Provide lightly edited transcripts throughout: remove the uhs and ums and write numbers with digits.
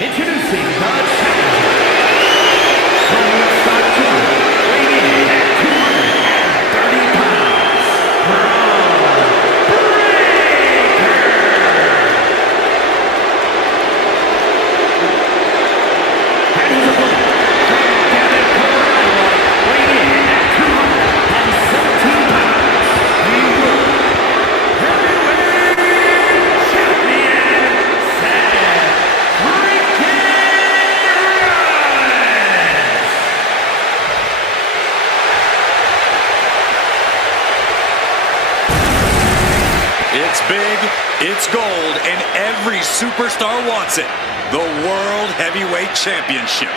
Introducing the challenger. From Woodstock, Georgia, weighing in at 230 pounds, Bron Breakker. And his opponent, weighing in at 217 pounds, the world heavyweight champion, Seth Freakin Rollins. It's big, it's gold, and every superstar wants it. The World Heavyweight Championship.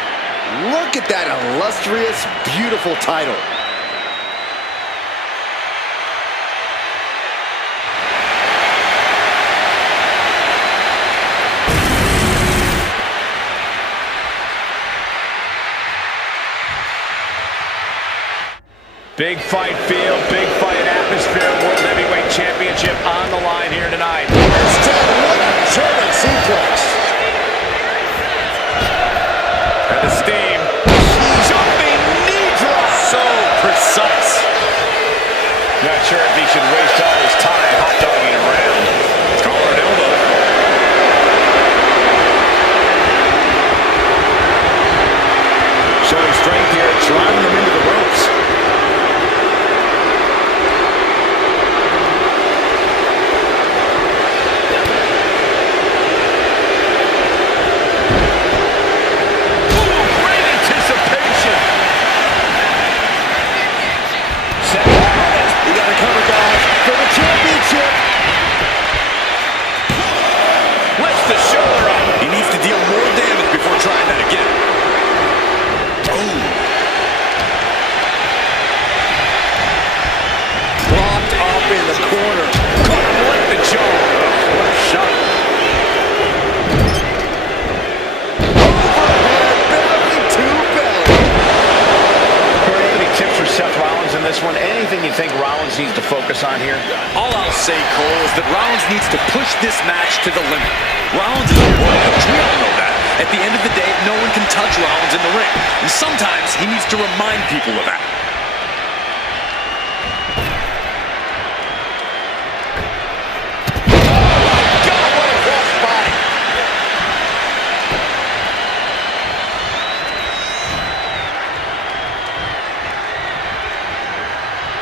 Look at that illustrious, beautiful title. Big fight feel, big fight atmosphere. World Heavyweight Championship on the line here tonight. What a German suplex. And the steam. Jumping knee drop. So precise. Not sure if he should waste all his time hot dogging around. Collar and elbow. Showing strength here, driving him into the ropes. Great anticipation. Seth Rollins. You gotta cover, guys, for the championship. Lifts the shoulder up. He needs to deal more damage before trying that again. Locked up in the corner. Caught him right in the jaw. What a shot. Overhead, belly to belly. Any tips for Seth Rollins in this one? Anything you think Rollins needs to focus on here? All I'll say, Cole, is that Rollins needs to push this match to the limit. Rollins is a warrior. We all know that. At the end of the day, no one can touch Rollins in the ring. And sometimes he needs to remind people of that. God, what a rough body.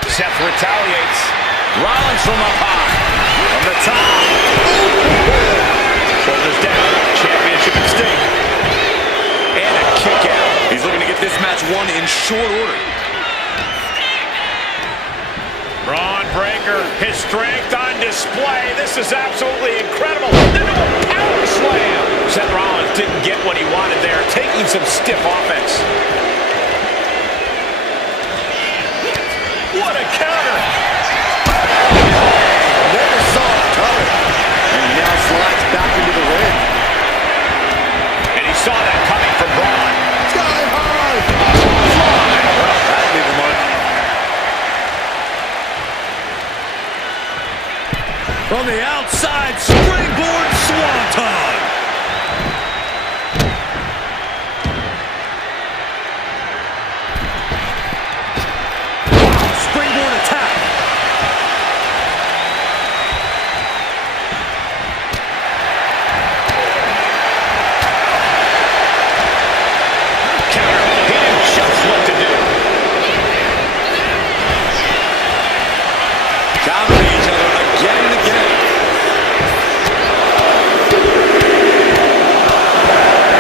Seth retaliates. Rollins from up high. From the top. Shoulders down. Championship at stake. And a kick out. He's looking to get this match won in short order. Bron Breakker, his strength on display. This is absolutely incredible. Into a power slam. Seth Rollins didn't get what he wanted there, taking some stiff offense. What a counter. Never saw it coming. And he now slides back into the ring. And he saw that coming from Bron. Sky high. Well, that'll leave a mark. From the outside, springboard swanton. Springboard attack. Counter. He knew just what to do. Countering each other again and again.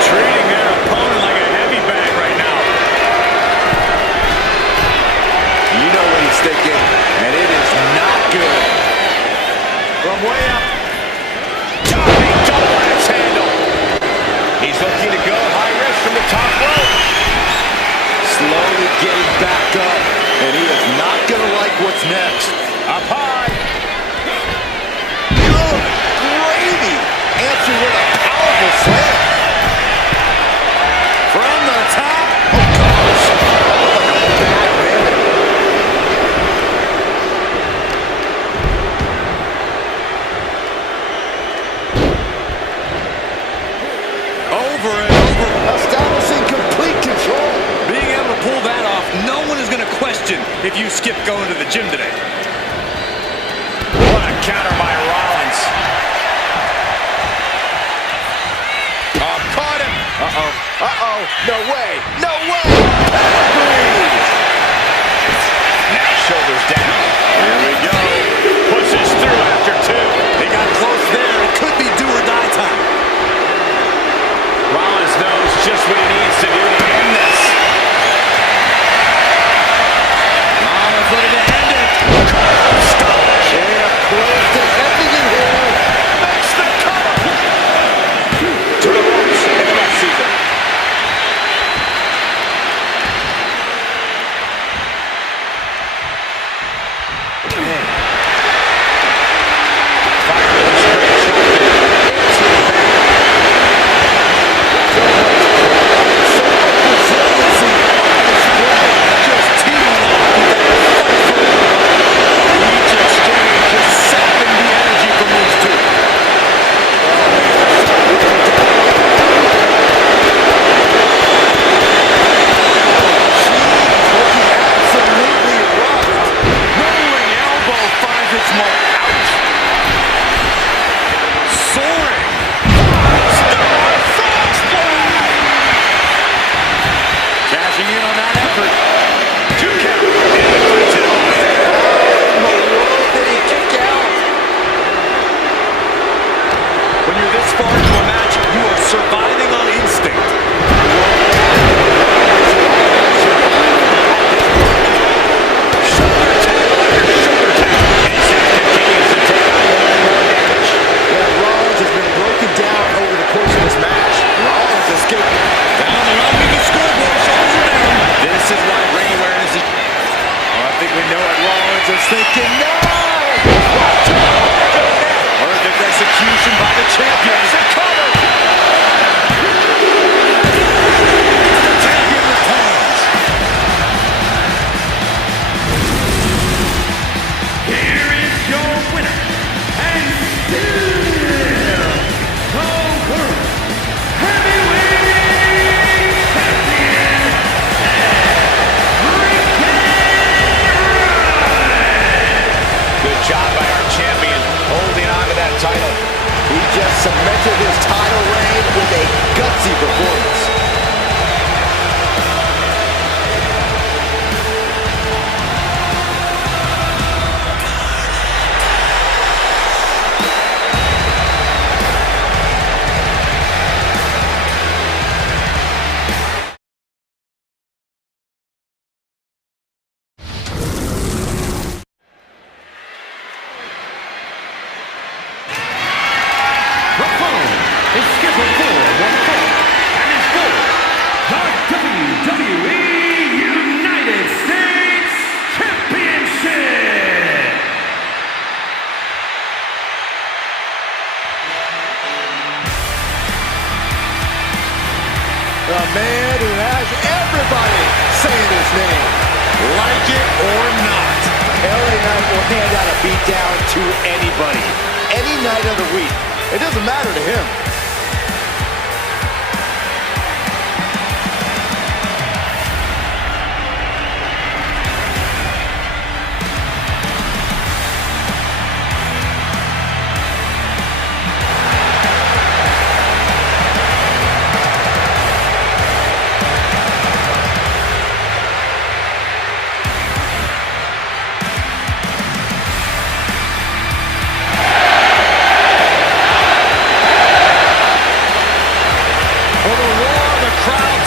Treating their opponent like a heavy bag right now. You know what he's thinking, and it is not good. From way up. Diving double axe handle. He's looking to go high risk from the top rope. Slowly getting back up, and he is not going to like what's next. Up high. Good gravy! Answered with a powerful slam. From the top. Oh, gosh. Like a bad landing. Over who's gonna question if you skip going to the gym today. What a counter by Rollins. Oh, caught him. Uh-oh. Uh-oh. No way. No way. Now shoulders down. Here we go. Pushes through after two. They got close there. It could be do or die time. Rollins knows just what he needs to do to end this. Rollins ready to end it. Yeah, close to ending it here. Makes the cover. To the ropes. Everybody sees it. Cemented his title reign with a gutsy performance. The man who has everybody saying his name. Like it or not, LA Knight will hand out a beatdown to anybody. Any night of the week. It doesn't matter to him.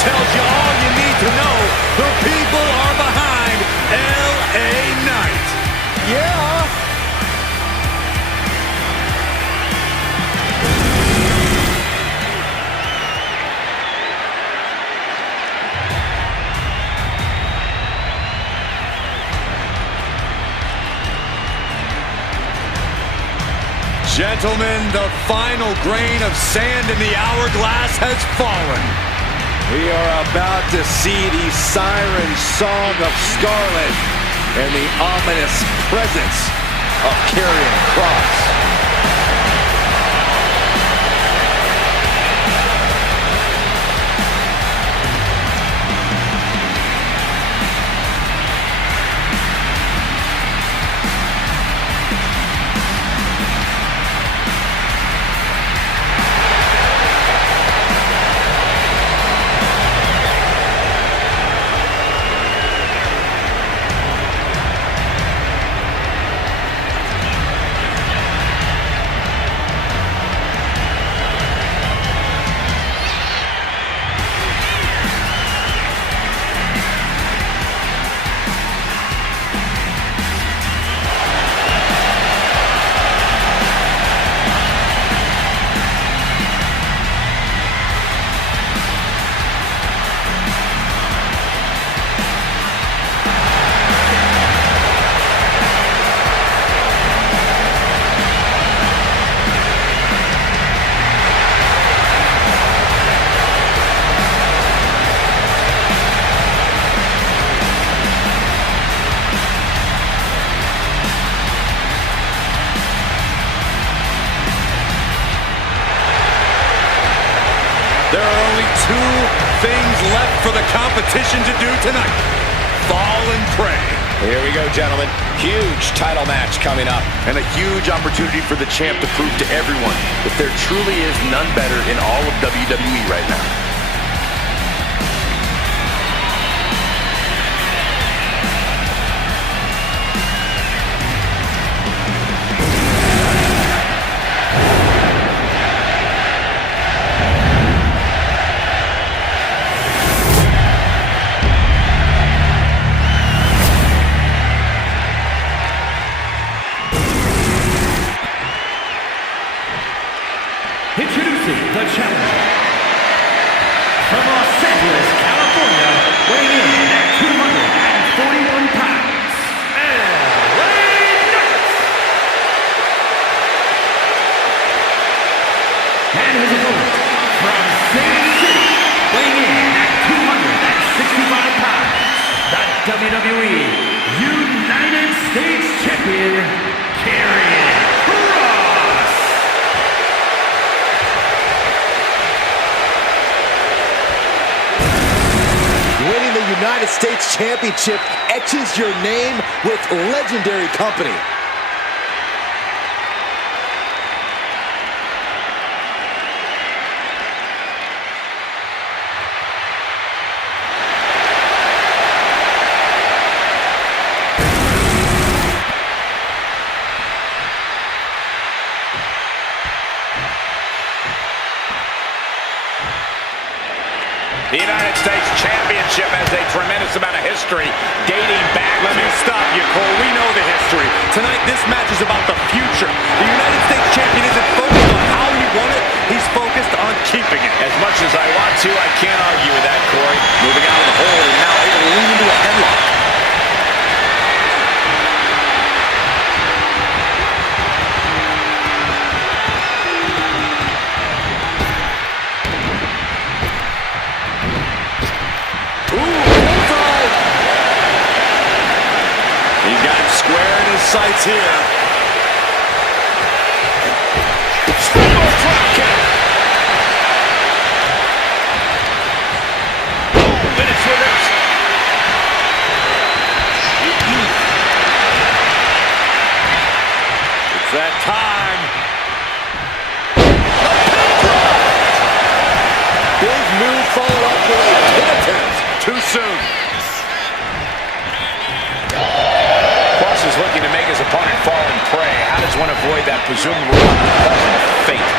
tells you all you need to know. The people are behind LA Knight. Yeah. Gentlemen, the final grain of sand in the hourglass has fallen. We are about to see the siren song of Scarlet and the ominous presence of Karrion Kross. There are only two things left for the competition to do tonight. Fall and pray. Here we go, gentlemen. Huge title match coming up. And a huge opportunity for the champ to prove to everyone that there truly is none better in all of WWE right now. Introducing the challenger from Los Angeles, California, weighing in at 241 pounds, LA Knight. And his opponent from Same City, weighing in at 265 pounds, the WWE United States Champion, Karrion. Winning the United States Championship etches your name with legendary company. The United States Championship has a tremendous amount of history dating back. Let me stop you, Cole. We know the history. Tonight, this match is about the future. The United States Champion isn't focused on how he won it. He's focused on keeping it. As much as I want to, I can't argue with that, Corey. Moving out of the hole and now able to lean into a headlock. Square in his sights here. Springboard drop kick. Boom, and it's reversed. It's that time. Big move followed up with a pin attempt. Too soon. Kross is looking to make his opponent fall and pray. How does one avoid that presumably unpleasant fate?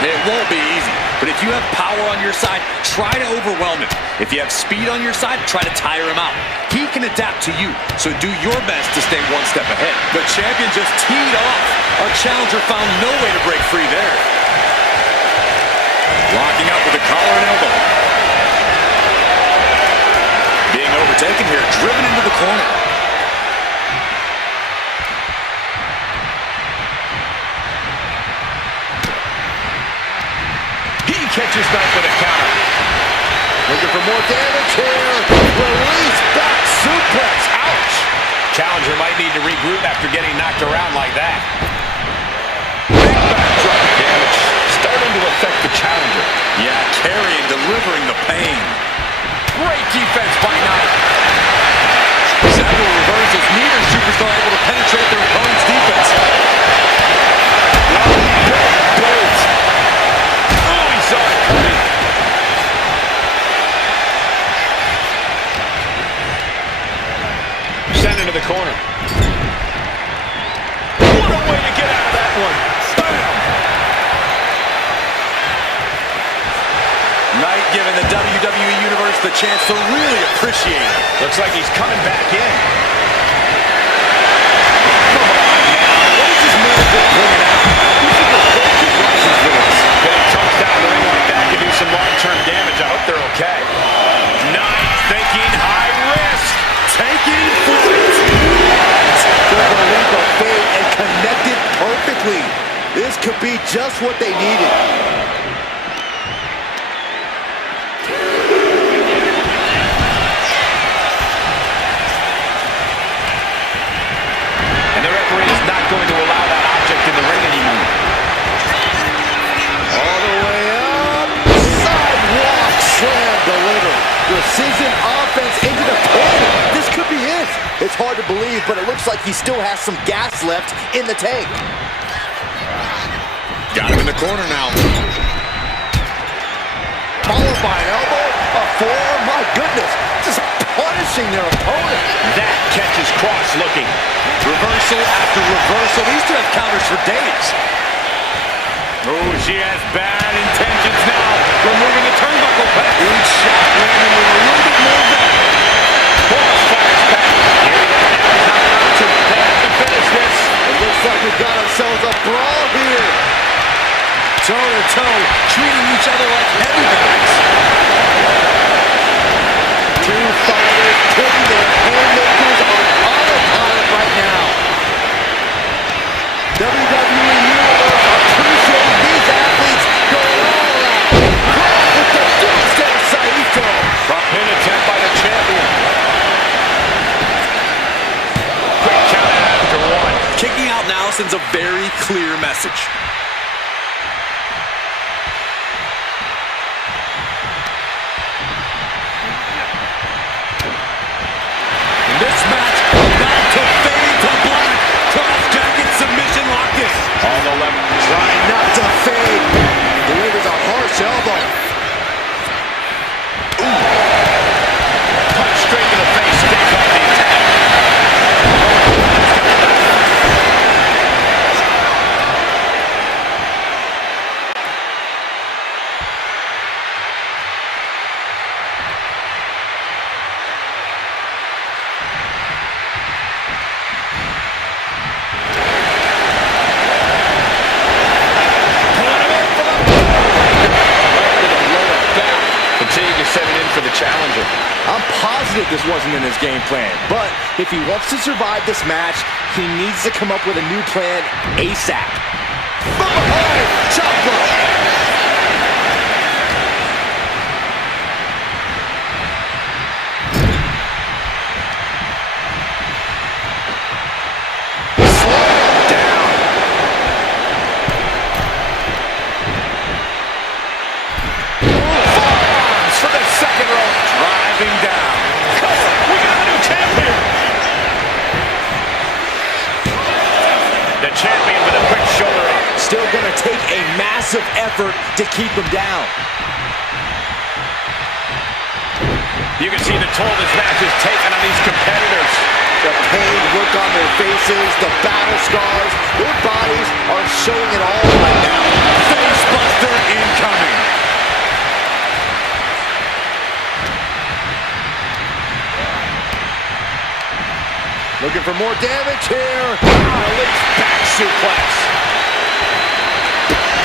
It won't be easy, but if you have power on your side, try to overwhelm him. If you have speed on your side, try to tire him out. He can adapt to you, so do your best to stay one step ahead. The champion just teed off. Our challenger found no way to break free there. Locking up with a collar and elbow. Being overtaken here, driven into the corner. Catches back with a counter. Looking for more damage here. Release back suplex. Ouch. Challenger might need to regroup after getting knocked around like that. Big backdrop. Damage starting to affect the challenger. Yeah, Karrion delivering the pain. Great defense by Knight. Several reverses. Neither superstar able to penetrate their opponent's defense. Send into the corner. What a way to get out of that one. Bam! Knight giving the WWE Universe the chance to really appreciate it. Looks like he's coming back in. Come on now. What is this manager bringing out? This is the coach's license with us. Getting tossed down the ring like that can do some long-term damage. I hope they're okay. Knight thinking high risk. Taking flight. Took a leap of faith and connected perfectly. This could be just what they needed. And the referee is not going to allow that object in the ring anymore. All the way up. Sidewalk precision offense into the pin. This could be it. It's hard to believe, but it looks like he still has some gas left in the tank. Got him in the corner now. Followed by an elbow, a forearm. My goodness, just punishing their opponent. That catches Kross looking. Reversal after reversal. These two have counters for days. Oh, she has bad intentions now. Removing the turnbuckle back. Each shot landing with a little bit more depth. Kross fires back. Here we go. Now he's not an option. They have to finish this. It looks like we've got ourselves a brawl here. Toe to toe, treating each other like heavyweights. Two fighters putting their haymakers on autopilot right now. WWE Universe appreciating these athletes going all out. Kross with the doorstep Saito. Front pin attempt by the champion. Quick count after one. Kicking out now sends a very clear message. This match about to fade to black. Kross jacket submission locked in. On the left. Trying not to fade. Delivers a harsh elbow. Punch straight to the face. Stays off the attack. Setting in for the challenger. I'm positive this wasn't in his game plan, but if he wants to survive this match, he needs to come up with a new plan ASAP. From behind, chop block. Slam down. For the second row. Driving down. We got a new champion. The champion with a quick shoulder up. Still going to take a massive effort to keep him down. You can see the toll this match has taken on these competitors. The pained look on their faces, the battle scars, their bodies are showing it all right now. Facebuster incoming. Looking for more damage here. Release back suplex.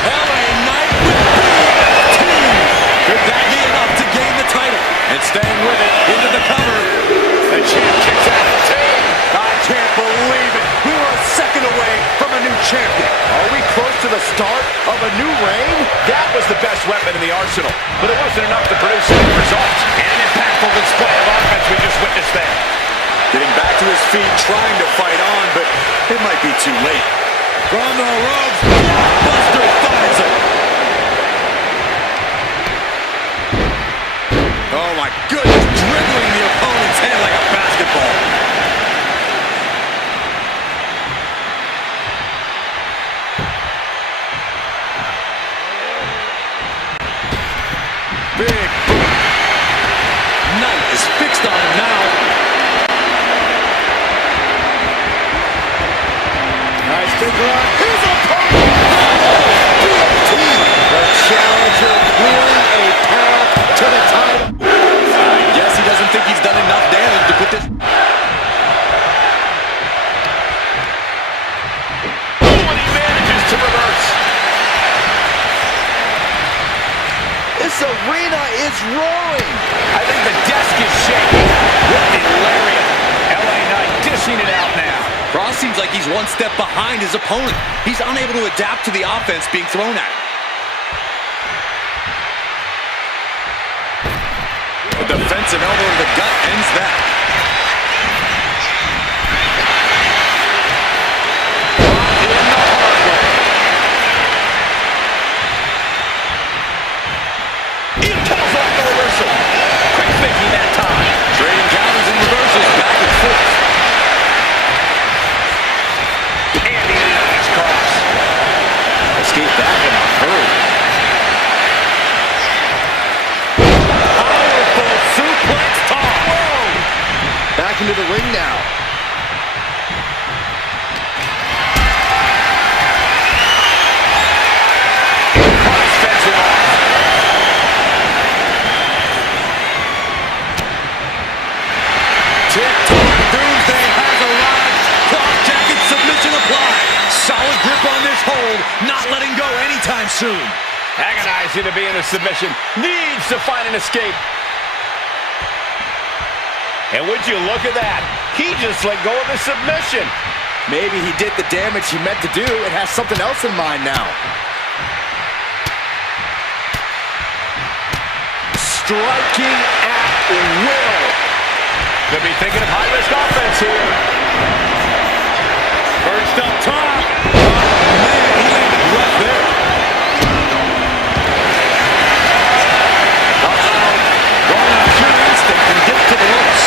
LA Knight with BFT. Could that be enough to gain the title? And staying with it into the cover. The champ kicks out at two. I can't believe it. We were a second away from a new champion. Are we close to the start of a new reign? That was the best weapon in the arsenal, but it wasn't enough to produce any results. And an impactful display of offense we just witnessed there. Getting back to his feet, trying to fight on, but it might be too late. From the ropes, Buster finds him. Oh my goodness, dribbling the opponent's hand like a basketball. Big boot. Knight is fixed on him now. Nice big run. Here's a opponent. BFT. The challenger clearing a path to the title. I guess he doesn't think he's done enough damage to put this. Oh, and he manages to reverse. This arena is roaring. I think the desk is shaking. What a lariat. LA Knight dishing it out now. Kross seems like he's one step behind his opponent. He's unable to adapt to the offense being thrown at him. A defensive elbow to the gut ends that. In the hard way. He pulls off the reversal. Quick faking that time. Trading counters and reversals back and forth. And the edge cross. Escape that in a hurry. Powerful suplex top. Whoa! Back into the ring now. Cross fends him off. Tick-tock doomsday has arrived. Cross jacket submission applied. Solid grip on this hold, not letting go anytime soon. Agonizing to be in a submission. Needs to find an escape. And would you look at that? He just let go of the submission. Maybe he did the damage he meant to do and has something else in mind now. Striking at will. Could be thinking of high-risk offense here. Perched up top. Oh, man, he landed rough there. Going on pure instinct and get to the ropes.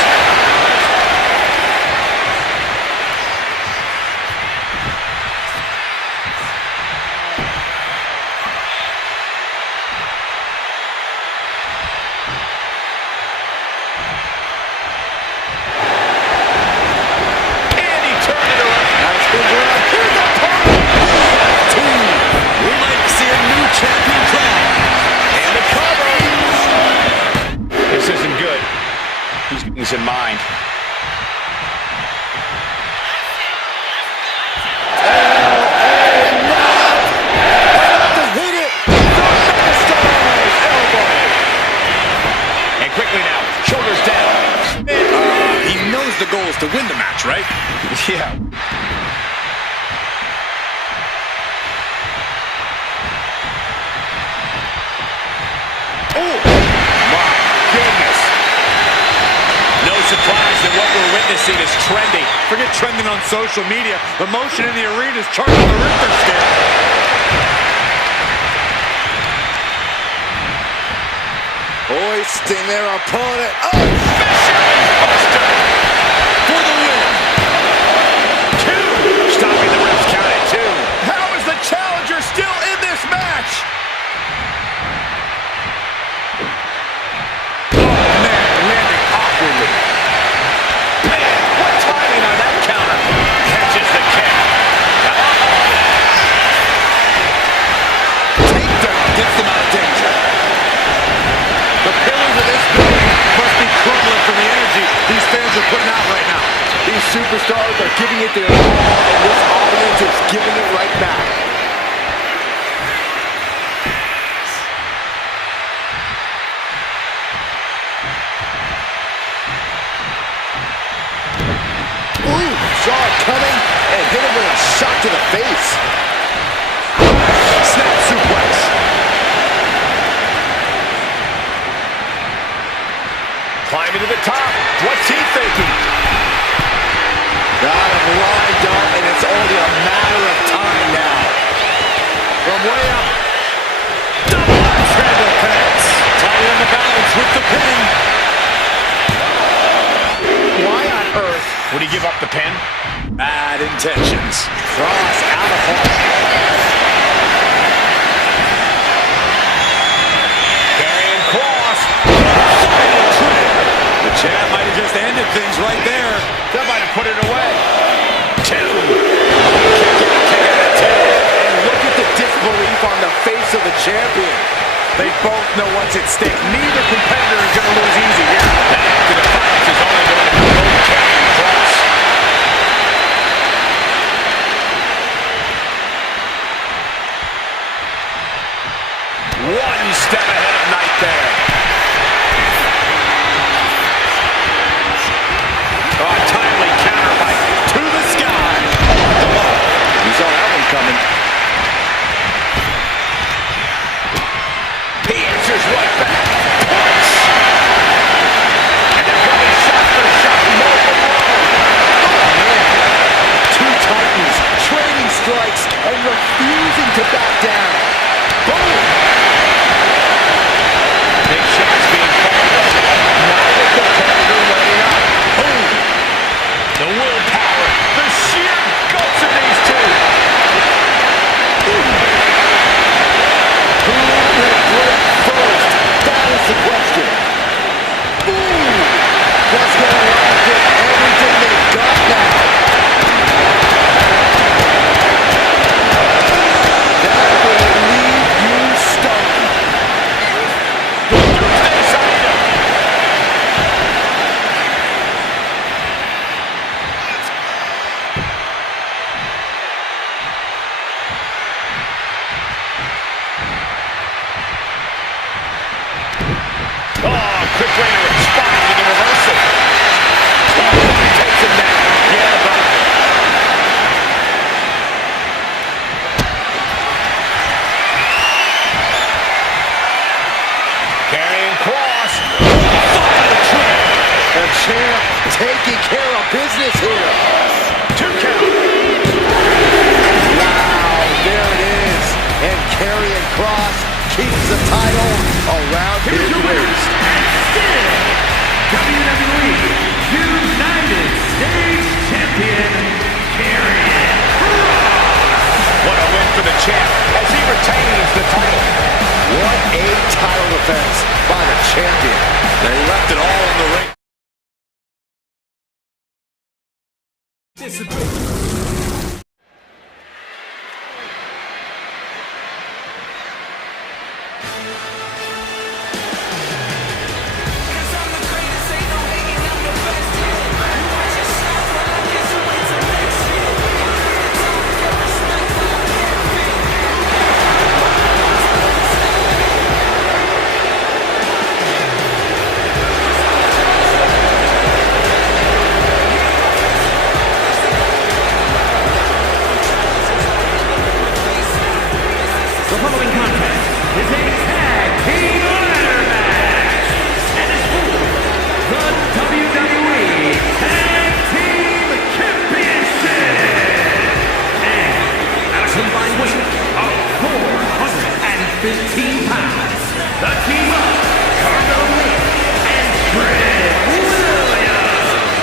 And he turned it around. Nice spin around. Here's the pump. We might see a new champion crowned. And the cover. This isn't good. He's getting this in mind. Hit it. Elbow. And quickly now, shoulders down. He knows the goal is to win the match, right? Yeah. Oh, my goodness. No surprise that what we're witnessing is trending. Forget trending on social media. The motion in the arena is charting the Richter scale. Hoisting their opponent. Oh, For the win. Stopping the ref's count at 2. How is the challenger still in this match? Landing awkwardly. Man, what timing on that counter. Catches the kick. Takedown gets them out of danger. The pillars of this building must be crumbling from the energy these fans are putting out right now. these superstars are giving it their all, and this audience is giving it right back. Ooh, saw it coming and hit him with a shot to the face. Snap suplex. Climbing to the top. What's he thinking? Got him lined up, and it's only a matter of time now. From way up. Double axe handle connects. Tied in the balance with the pin. Why on earth Would he give up the pin? Bad intentions. Kross out of home? Karrion Kross. Final trip. The champ might have just ended things right there. That might have put it away. 2. Kick out at 2. And look at the disbelief on the face of the champion. They both know what's at stake. Neither competitor is going to lose easy here. That act of defiance is only going to promote Karrion Kross. One step ahead of Knight there. Oh, a timely counter by to the sky. Off the ball. You saw that one coming. He answers right back. Punch. taking care of business here. 2 count. Wow, there it is. And Karrion Kross keeps the title around his waist. WWE United States Champion, Karrion Kross. What a win for the champ as he retains the title. What a title defense by the champion. They left it all in the ring. The following contest is a tag team ladder match and is for the WWE Tag Team Championship. And at a combined weight of 415 pounds, the team of Karrion and Williams.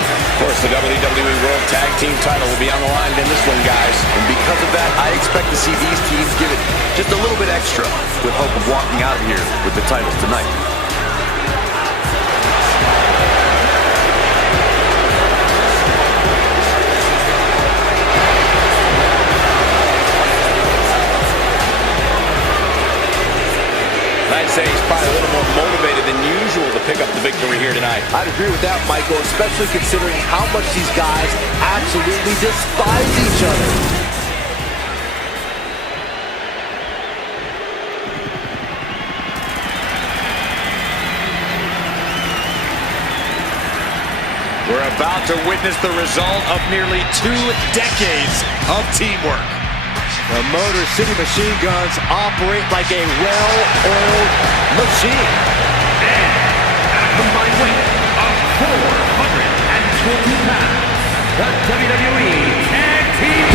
Of course, the WWE World Tag Team title will be on the line in this one, guys. And because of that, I expect to see these teams give it just a little bit extra with hope of walking out of here with the titles tonight. I'd say he's probably a little more motivated than usual to pick up the victory here tonight. I'd agree with that, Michael, especially considering how much these guys absolutely despise each other. We're about to witness the result of nearly 2 decades of teamwork. The Motor City Machine Guns operate like a well-oiled machine. And at a combined weight of 420 pounds, the WWE Tag Team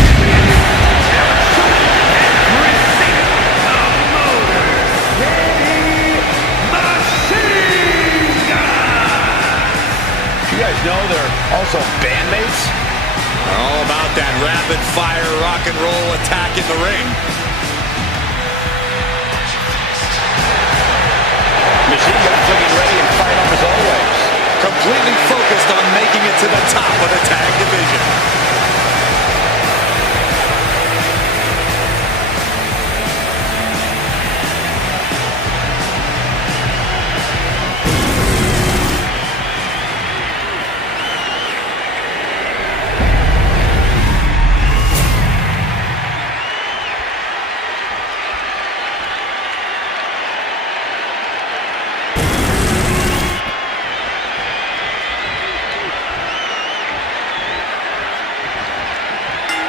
Champions, and Christina, the Motor City Machine Guns. You guys know they're also bandmates? All about that rapid-fire rock and roll attack in the ring. Machine Guns looking ready and fired up as always. Completely focused on making it to the top of the tag division.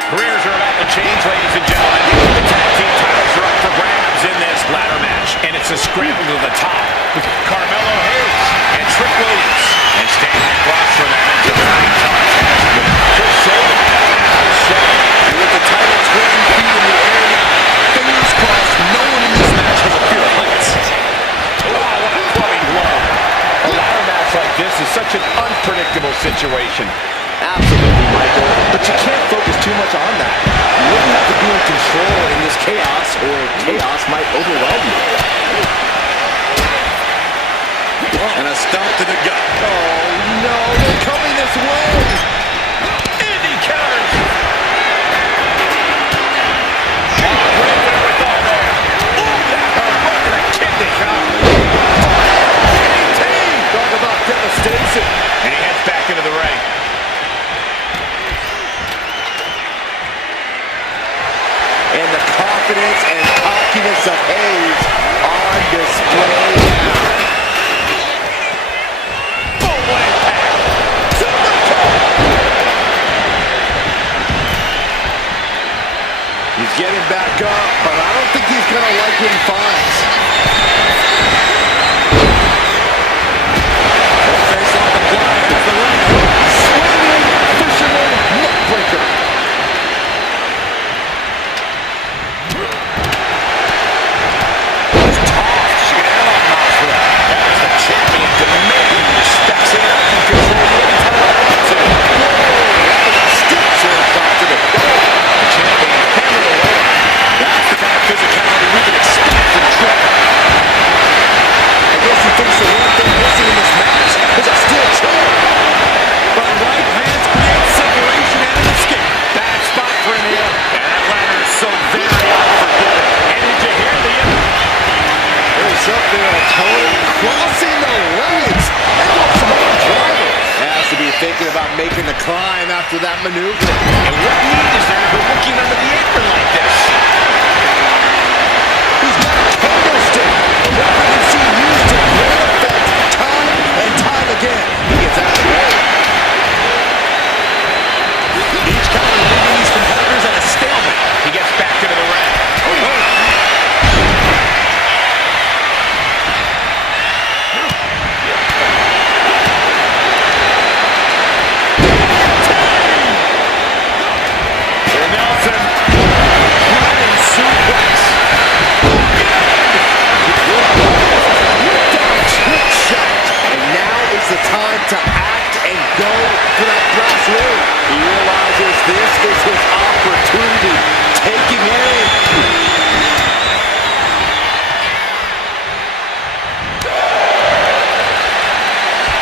Careers are about to change, ladies and gentlemen. The tag team titles are up for grabs in this ladder match. And it's a scramble to the top with Carmelo Hayes and Trick Williams. And standing across from them into the ring contest with Chris Sabin. And with the title 20 feet in the air now, fingers crossed, no one in this match has a fear of heights. Wow, what a clubbing blow. A ladder match like this is such an unpredictable situation. Absolutely, Michael, but you can't focus too much on that. You really have to be in control in this chaos, or chaos might overwhelm you. And a stomp to the gut. Oh, no, they're coming this way. Indy counters. Right there with all there. Ooh, that hurt. Look at that kidney shot. Talk about devastation. And he heads back into the ring. And the confidence and cockiness of Hayes on display now. Oh, what impact. Super kick. climb after that maneuver. And what need is there to go looking under the apron like this? He's got a candlestick. A weapon we've seen used to great effect time and time again. He gets out of the way. Each counter leaving these competitors at a stalemate. He gets back into the ring. The time to act and go for that brass ring. He realizes this is his opportunity. Taking aim.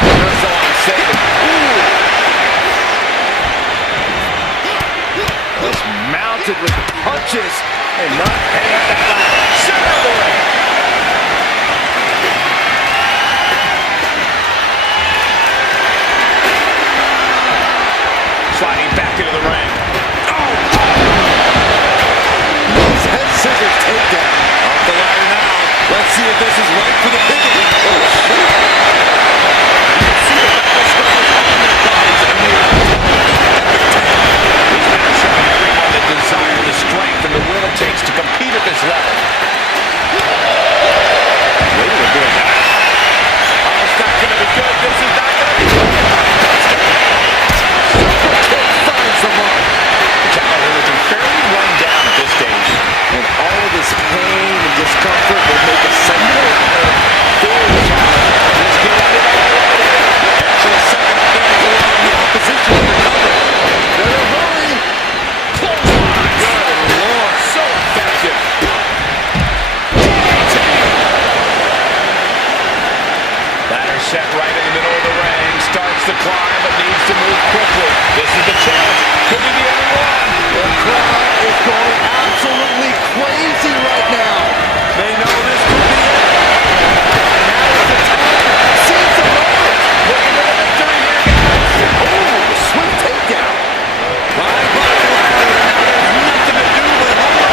Reversal on Satan. Just mounted with punches and not paying the back. Center of the ring. Sliding back into the ring. Nice head scissors takedown. Off the ladder now. Let's see if this is right for the picking. Oh, shit. You can see the battle scars on their bodies, and they are epic talent. These men are showing everyone the desire, the strength, and the will it takes to compete at this level. They were doing that. Oh, it's not going to be good. This is not going to be good. Finds the mark. Coward has been fairly run down at this stage. And all of this pain and discomfort will make a second very challenging. Just getting it all right. Actually, second advantage allowing the opposition to recover. Better hurry. Clothesline. Good Lord, so effective. Ladder set right in the middle of the ring. Starts the climb, but needs to move quickly. This is the chance. Could be the only one. The crowd is going absolutely crazy right now. They know this could be it. Now is the time. Seize the moment. Looking for the victory here, guys. Oh, swift takedown. Bye, ladder. Now there's nothing to do but hold.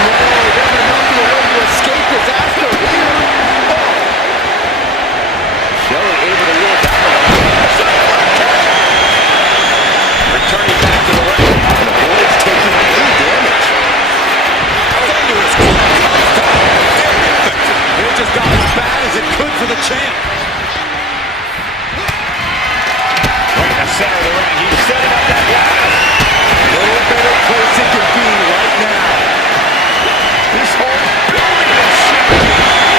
No, there's another way to escape disaster here. Oh. Shelly able to wheel down Returning back to the ring. and avoids taking any damage. Thunderous contact. Very effective. It just got as bad as it could for the champ. Right in the center of the ring. He's setting up that ladder. No better place it could be right now. This whole building is shaking.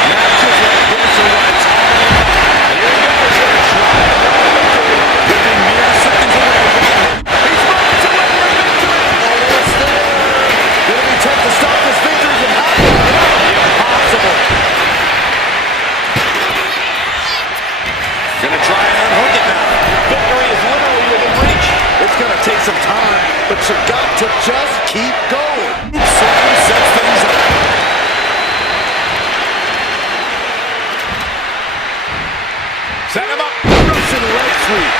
Matches like this are what it's all about. Here he goes. Gonna try another victory. Could be mere seconds away from it. He's moments away from a victory. Almost there. Gonna be tough to stop this victory from happening. Impossible. Gonna try and unhook it now. Victory is literally within reach. It's gonna take some time, but you got to just keep going. Seth sets things up. Set him up. Russian leg sweep.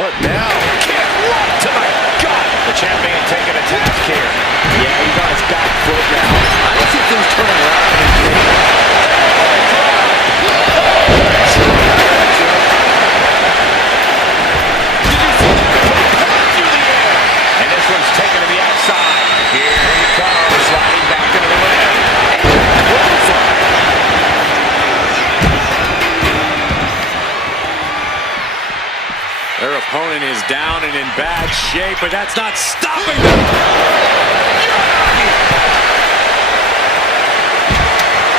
What now? Kick right to the gut. The champion taking a task here. Yeah, he's on his back foot now. I don't see things turning around. And this one's taken to the outside. Here he comes, sliding back into the ring. Their opponent is down and in bad shape, but that's not stopping them.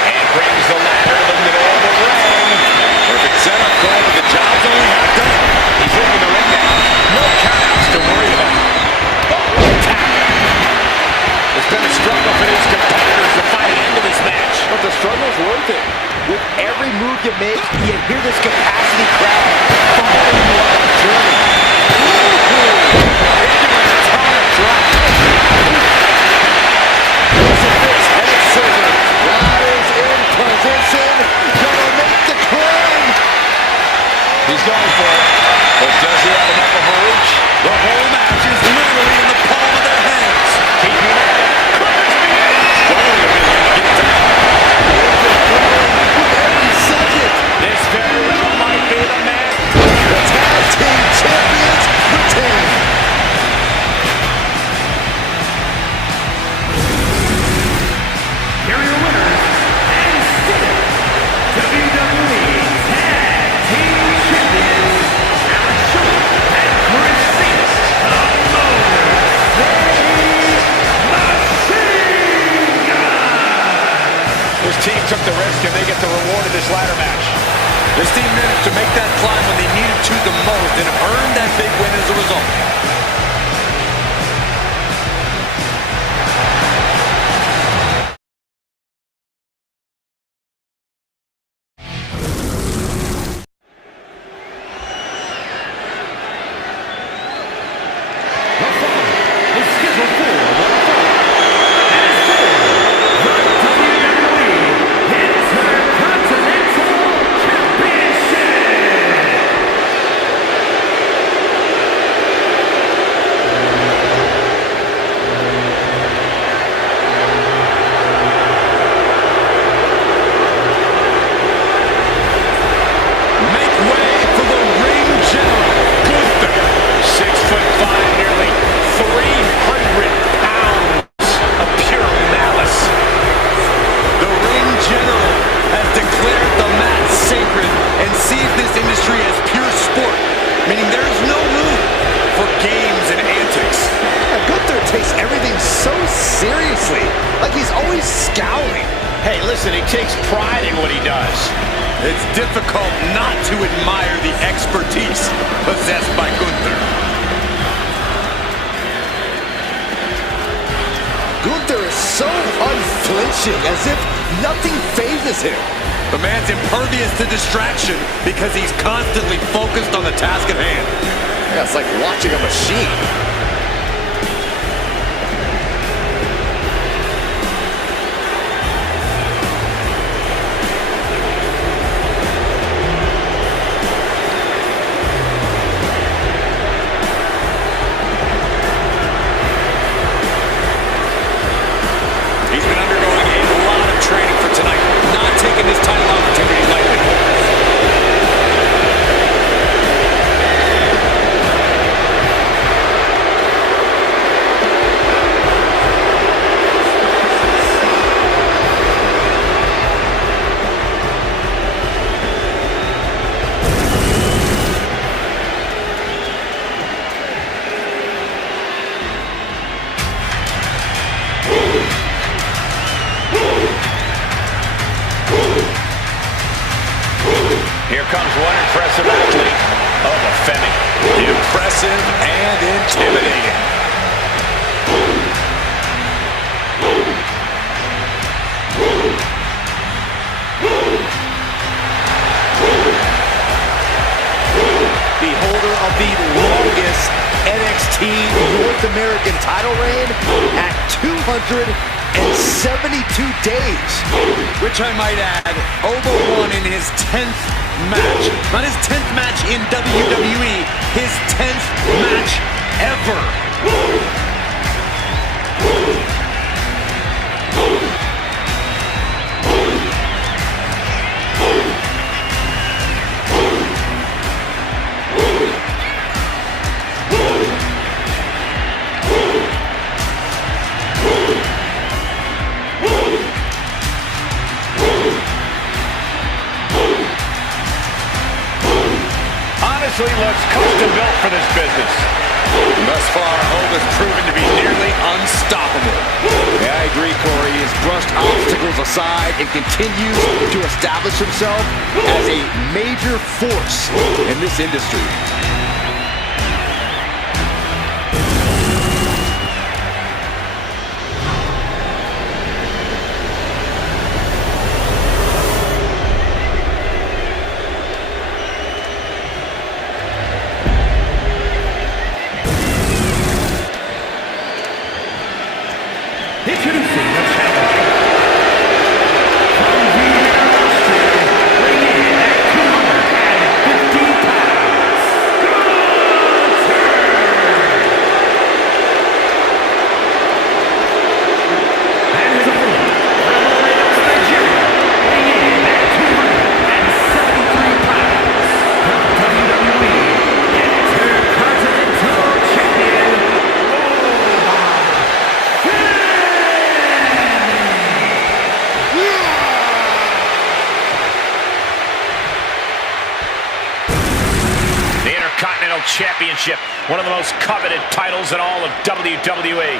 And brings the ladder to the middle of the ring. Perfect setup, Cole, but the job's only half done. He's leaving the ring now. No countouts to worry about. Oh, tap. It's been a struggle for these competitors to find an end to this match. But the struggle's worth it. With every move you make, you hear this capacity crowd following you on a journey. Into an atomic drop. Crucifix, head scissors, ladders, in this ladder match. This team managed to make that climb when they needed to the most and earned that big win as a result. It's difficult not to admire the expertise possessed by Gunther. Gunther is so unflinching, as if nothing phases him. The man's impervious to distraction because he's constantly focused on the task at hand. Yeah, it's like watching a machine. Here comes one impressive athlete. Oh, the Femi. Impressive and intimidating. The holder of the longest NXT North American title reign at 272 days. Which I might add, Oba won in his 10th match. Not his 10th match in WWE, his 10th match ever. Honestly, looks custom built for this business. Thus far, Oba's proven to be nearly unstoppable. Yeah, I agree, Corey. He's brushed obstacles aside and continues to establish himself as a major force in this industry. Introducing the challenger. From the roster, weighing in at 250 pounds, Gunther! And his opponent, from Lorenzo, Nigeria, weighing in at 273 pounds, from WWE Intercontinental Champion, Intercontinental Championship, one of the most coveted titles in all of WWE.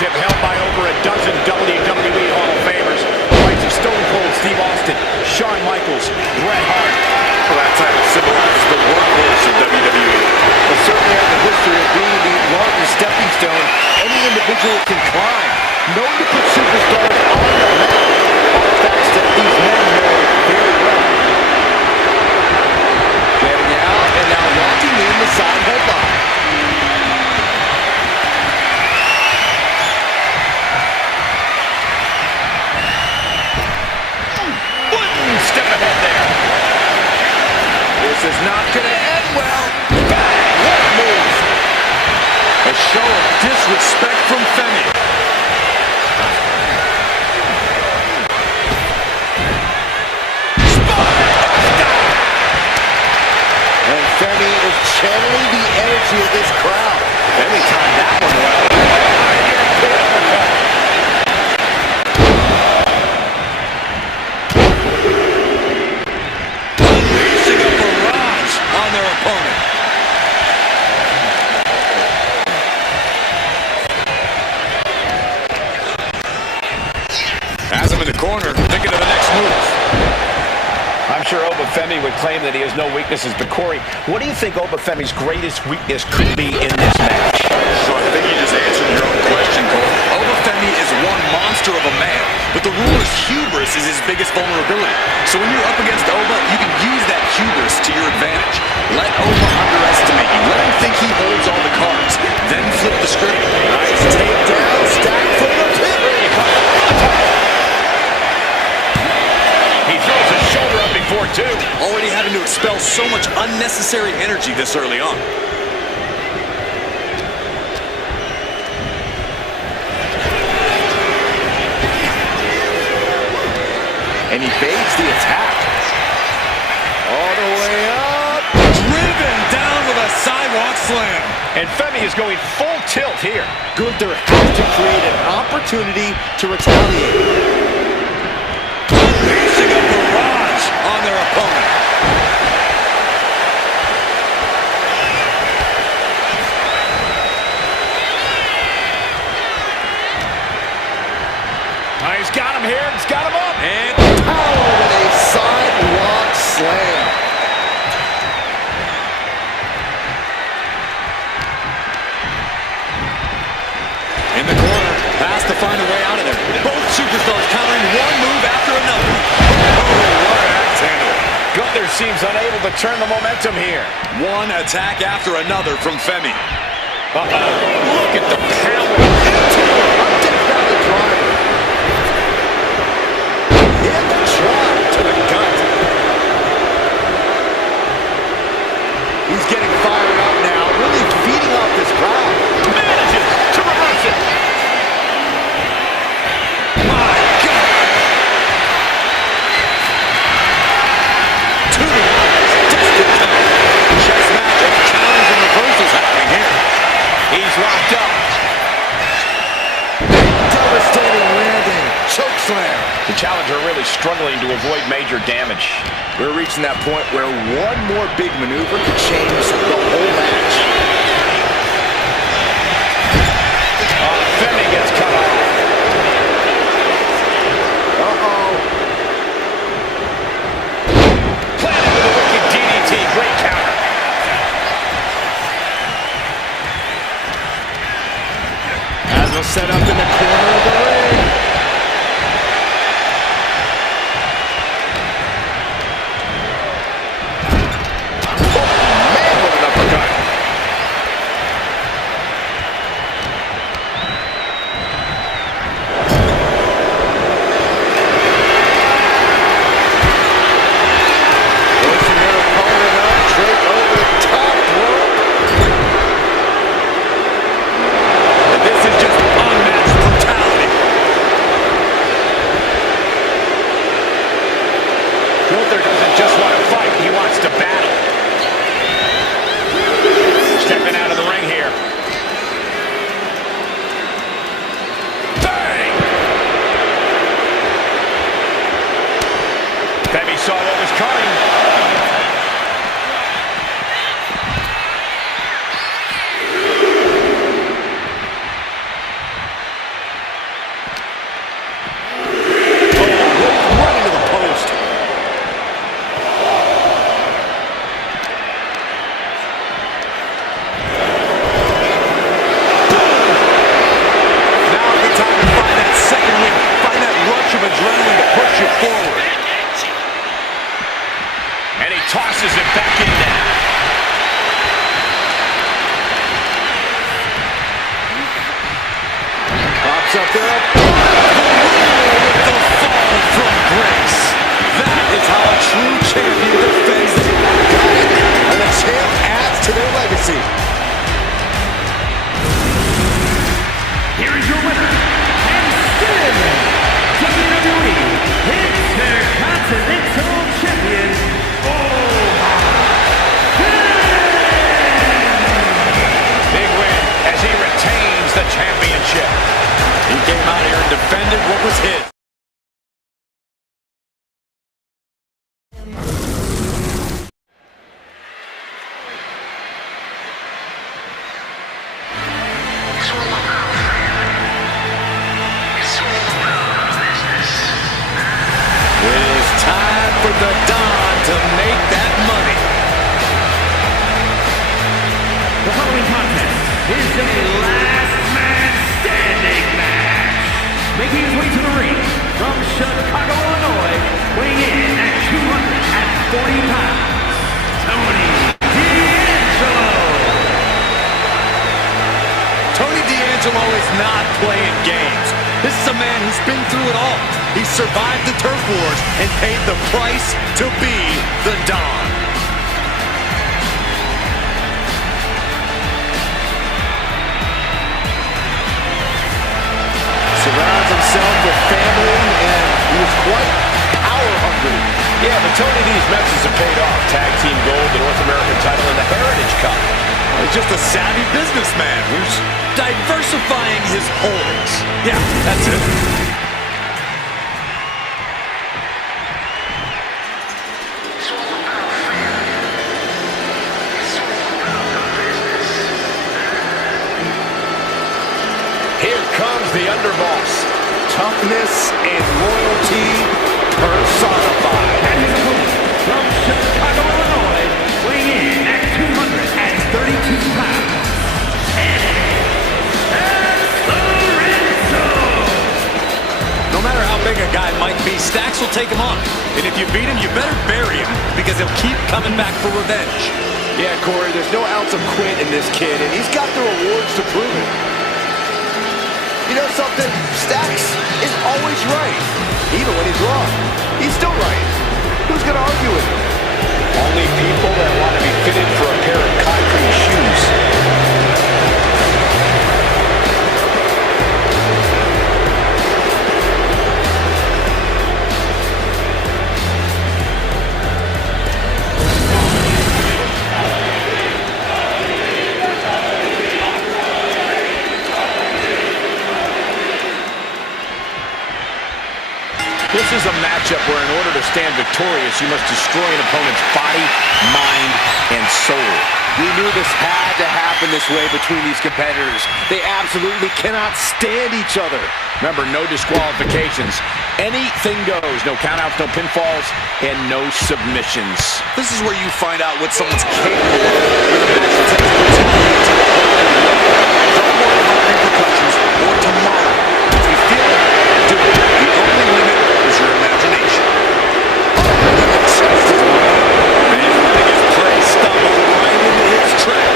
championship held by over a dozen WWE Hall of Famers. The likes of Stone Cold Steve Austin, Shawn Michaels, Bret Hart. Well, that title symbolizes the workhorse of WWE. Well, certainly has a history of being the largest stepping stone any individual can climb. Known to put superstars on the map. All facts that these men know very well. Getting out and now locking in the side headlock. Step ahead there. This is not going to end well. Bang! What a move! A show of disrespect from Femi. And Femi is channeling the energy of this crowd. Femi timed that one well. Unleashing a barrage on their opponent. Has him in the corner, thinking of the next move. I'm sure Femi would claim that he has no weaknesses, but Corey, what do you think Femi's greatest weakness could be in this match? So I think you just answered your own question, Cole. Femi is one monster of a man, but the ruler's hubris is his biggest vulnerability. So when you're up against Oba, you can use that hubris to your advantage. Let Oba underestimate you. Let him think he holds all the cards. Then flip the script. Nice takedown, stack from the pit. He throws his shoulder up before, too. Already having to expel so much unnecessary energy this early on. And he baits the attack. All the way up. Driven down with a sidewalk slam. And Femi is going full tilt here. Gunther has to create an opportunity to retaliate. Unleashing a barrage on their opponent. He's got him here. He's got him up. And Power with a sidewalk slam. In the corner, has to find a way out of there. Both superstars countering one move after another. Oh, what an axe handle. Gunther seems unable to turn the momentum here. One attack after another from Femi. Look at the power. Undefined driver. Hip drop to the gut. He's getting fired up now, really feeding off this crowd. Manages to reverse it. my God. To the eyes, distant count. Chess match of counters and reversals happening here. He's locked up. Devastating landing. Choke slam. The challenger really struggling to avoid major damage. We're reaching that point where one more big maneuver could change the whole match. Femi gets cut off. Uh-oh. Planted with a wicked DDT. Great counter. As we'll set up in the corner of the ring. Man, what an uppercut. Pushing their opponent up, straight over the top rope. And this is just unmatched brutality. Gunther doesn't just want to fight. He wants to battle. Stepping out of the ring here. Bang! Femi saw what was coming. the Don to make that money. The following contest is a last man standing match. Making his way to the ring from Chicago, Illinois, weighing in at 240 pounds, Tony D'Angelo. Tony D'Angelo is not playing games. This is a man who's been through it all. He survived the turf wars and paid the price to be the Don. Surrounds himself with family, and he was quite power hungry. Yeah, but Tony D's messages have paid off. Tag Team Gold, the North American title, and the Heritage Cup. He's just a savvy businessman who's diversifying his holdings. Yeah, that's it. Here comes the underboss. Toughness and loyalty personified. And his opponent from Chicago, Illinois, weighing in at 232 pounds, Lorenzo. No matter how big a guy might be, Stacks will take him on. And if you beat him, you better bury him, because he'll keep coming back for revenge. Yeah, Corey, there's no ounce of quit in this kid, and he's got the rewards to prove it. You know something? Stacks is always right. Even when he's wrong, he's still right. Who's going to argue with him? Only people that want to be fitted for a pair of concrete shoes. This is a matchup where in order to stand victorious, you must destroy an opponent's body, mind, and soul. We knew this had to happen this way between these competitors. They absolutely cannot stand each other. Remember, no disqualifications. Anything goes. No countouts, no pinfalls, and no submissions. This is where you find out what someone's capable of. When the match takes brutality to the whole new level. Don't worry about repercussions or tomorrow. If you feel it, do it. The only limit is your imagination. And letting his prey stumble right into his trap.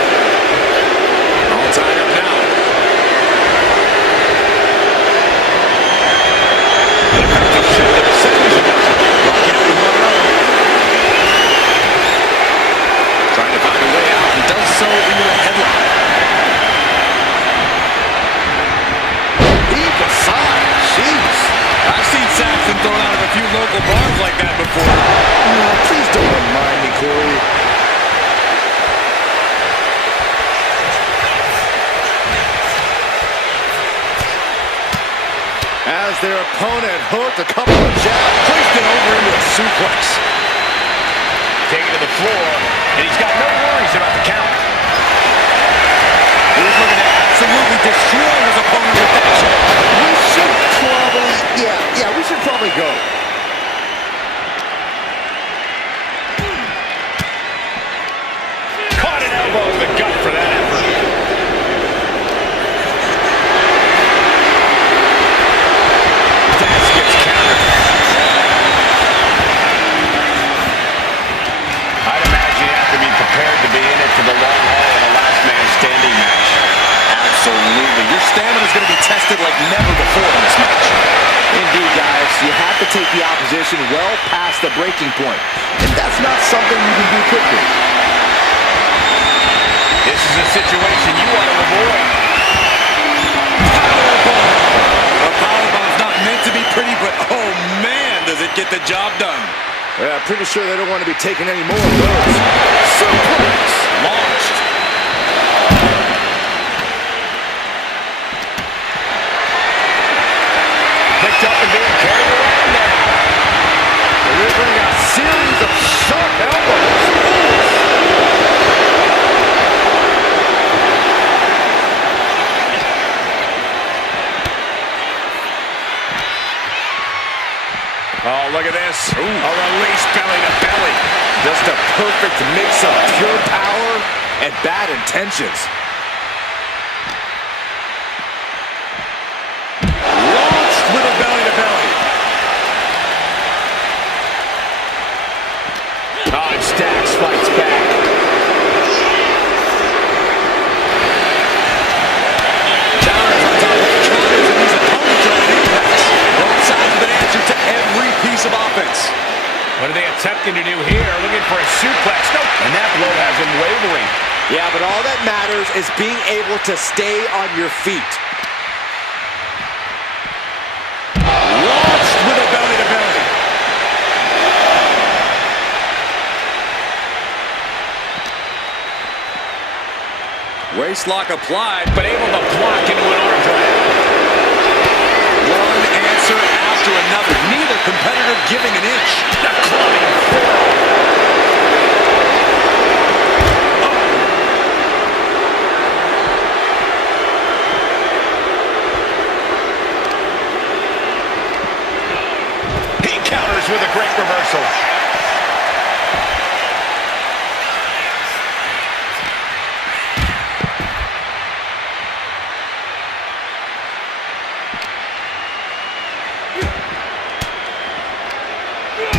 All tied up now. Trying to find a way out, and does so into a headlock. Deep aside, jeez. I've seen Saxon thrown out of a few local bars like that before. Please don't remind me, Corey. As their opponent hooked a couple of jabs, Placed it over into a suplex. Taking to the floor, and he's got no worries about the count. He's looking to absolutely destroy his opponent with that jab. we should probably, we should probably go. Caught an elbow in the gut for that effort. Dash gets countered. I'd imagine you have to be prepared to be in it for the long haul in a last man standing match. Absolutely. Your stamina is going to be tested like never before in this match. Indeed, guys, you have to take the opposition well past the breaking point, and that's not something you can do quickly. This is a situation you want to avoid. A powerbomb's not meant to be pretty, but oh man, does it get the job done. Yeah, pretty sure they don't want to be taking any more of those. Suplex Launched. Picked up and being carried around now. delivering a series of sharp elbows. Oh, look at this. A release belly Just a perfect mix of pure power and bad intentions. Launched with a belly-to-belly. Oh, and Stacks fights back. Counters on top of counters, and these opponents are at impasse. Both sides have an answer to every piece of offense. What are they attempting to do here? Looking for a suplex. Nope. And that blow has him wavering. Yeah, but all that matters is being able to stay on your feet. Launched with a belly-to-belly. Waistlock applied, But able to block into an arm drag. one answer after another. Neither competitor giving an inch. The clubbing forearm. He counters with a great reversal.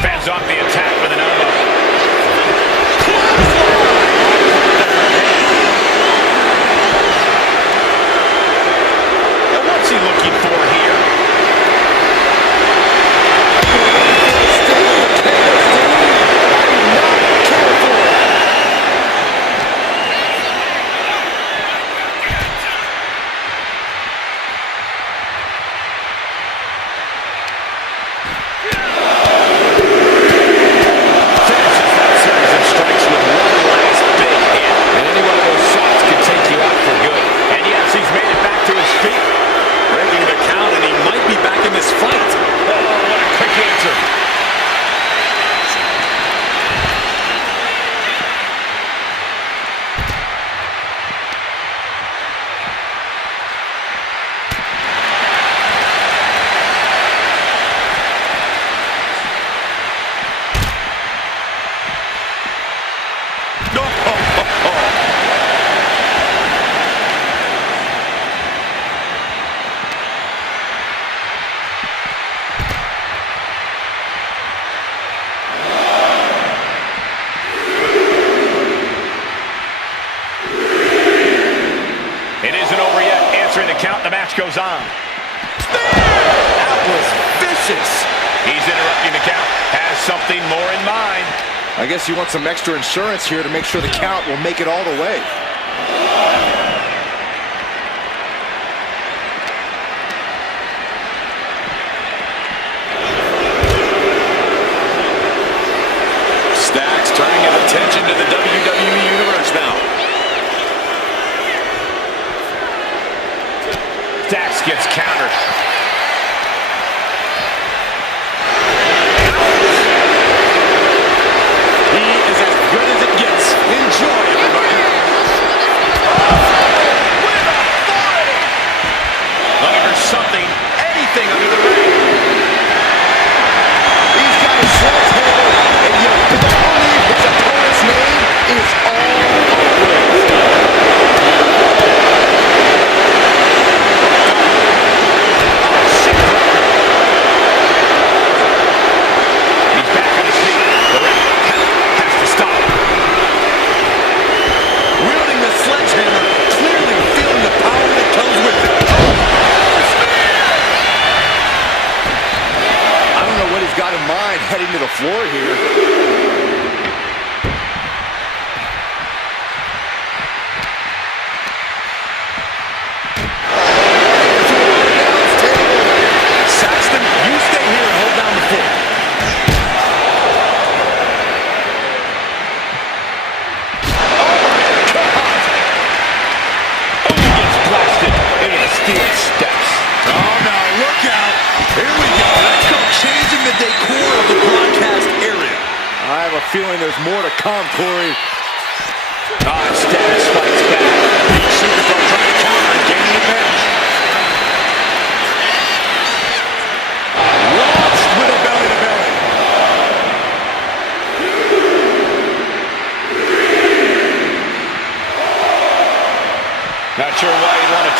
Fends off the attack with an elbow. Now what's he looking for here? Finishes that series of strikes with one last big hit. And any one of those shots could take you out for good. And yes, he's made it back to his feet. Breaking the count, and he might be back in this fight. Oh, what a quick answer. It isn't over yet. Answering the count, the match goes on. That was vicious. He's interrupting the count. Has something more in mind. I guess you want some extra insurance here to make sure the count will make it all the way. Stacks turning his attention to the WWE Universe now. Dax gets countered. He is as good as it gets. Enjoy, everybody. With authority. Looking for something, anything under the ring. He's got a sledgehammer, and you better believe his opponent's name is all over it. He's back on his feet. The ref has to stop. Wielding the sledgehammer, clearly feeling the power that comes with it. I don't know what he's got in mind heading to the floor here. Saxton, you stay here and hold down the fort. Oh, he gets blasted into the steel steps. Oh no, look out. Here we go. Let's go changing the decor of the broadcast area. I have a feeling there's more to come, Corey. Stacks fights back. Superstar trying to counter and gain the advantage. Launched with a belly-to-belly.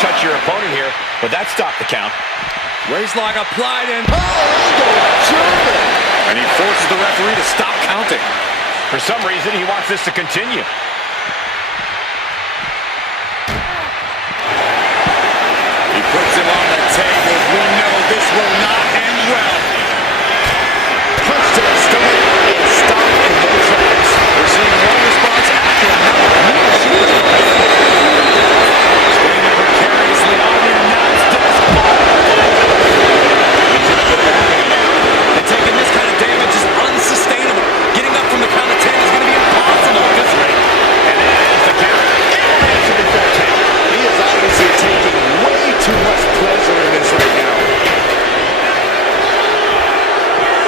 touch your opponent here, but that stopped the count. Waistlock applied and... German. And he forces the referee to stop counting. For some reason, he wants this to continue. He puts him on the table. We know this will not end well. Punch to the stomach and stop in both tracks. We're seeing one response after another. Standing precariously on the announce desk. And taking this kind of damage is unsustainable. Getting up from the count of 10 is going to be impossible at this rate. And that ends the count. He is obviously taking way too much pleasure in this right now.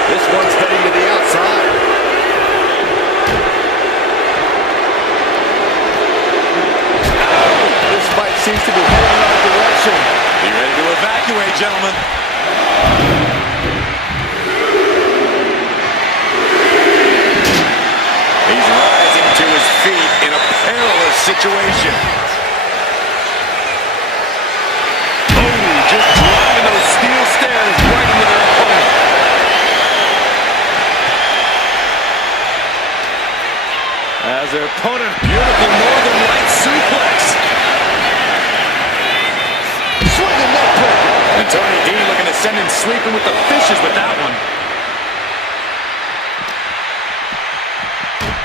This one's heading to the outside. This fight seems to be heading in our direction. Be ready to evacuate, gentlemen. He's rising to his feet in a perilous situation. Just driving those steel stairs right into their opponent. As their opponent, beautiful northern light suplex. Swinging neck breaker. And Tony D looking to send him sleeping with the fishes with that one.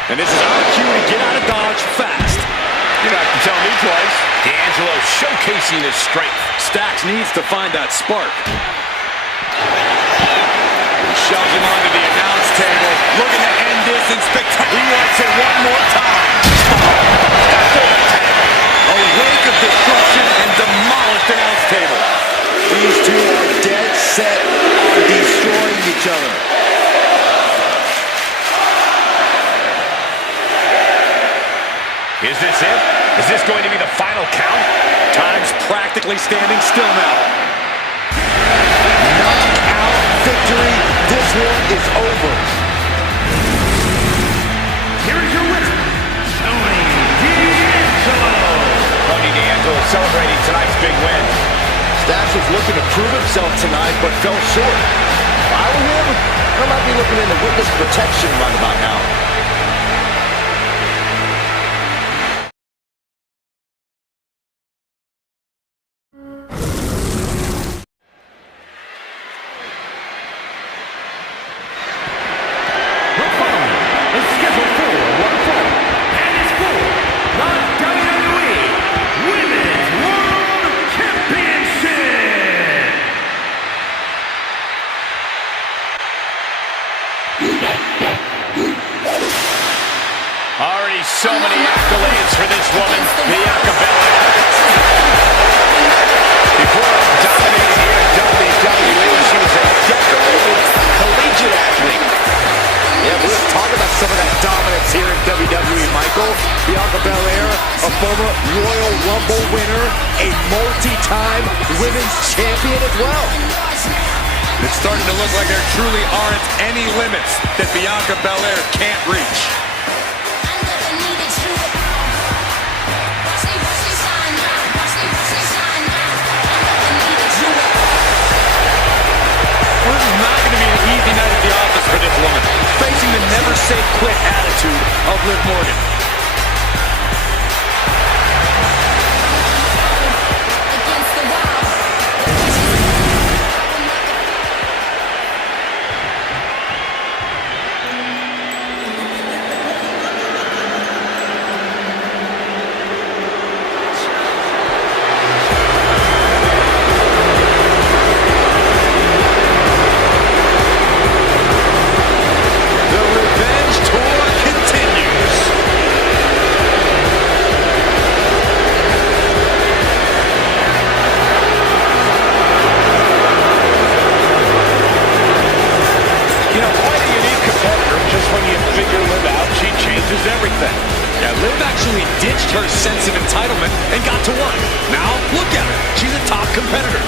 And this is our cue to get out of Dodge fast. You don't have to tell me twice. D'Angelo showcasing his strength. Stax needs to find that spark. He shoves him onto the announce table, looking to end this in spectacular. He wants it one more time. A wake of destruction and demolished announce table. These two are dead set on destroying each other. Is this it? Is this going to be the final count? Time's practically standing still now. Knockout victory. This one is over. Here is your winner, Tony D'Angelo. Tony D'Angelo celebrating tonight's big win. Stax was looking to prove himself tonight, but fell short. If I were him, I might be looking into witness protection right about now. The following is scheduled for one fall, and is for the WWE Women's World Championship. Already so many accolades for this woman, Bianca Belair. Before dominating here at WWE, she was a decorated collegiate athlete. Yeah, we're going to talk about some of that dominance here in WWE, Michael. Bianca Belair, a former Royal Rumble winner, a multi-time women's champion as well. It's starting to look like there truly aren't any limits that Bianca Belair can't reach. This is not going to be an easy night at the office for this woman, facing the never-say-quit attitude of Liv Morgan. Everything. Yeah, Liv actually ditched her sense of entitlement and got to work. Now, look at her. She's a top competitor.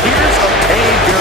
Tears of pain during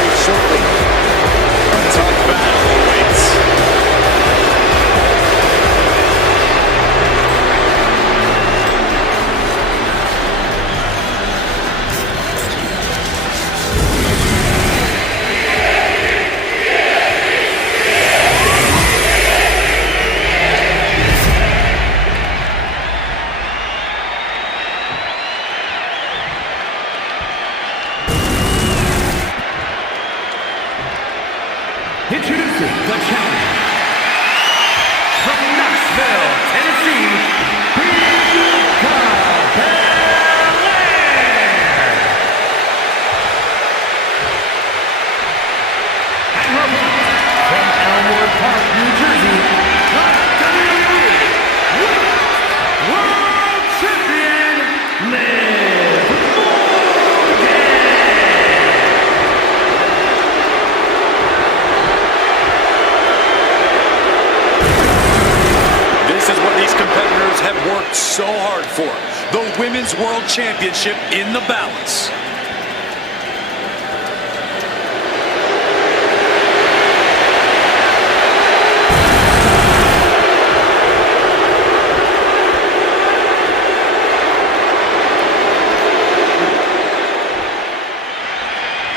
worked so hard for. The Women's World Championship in the balance.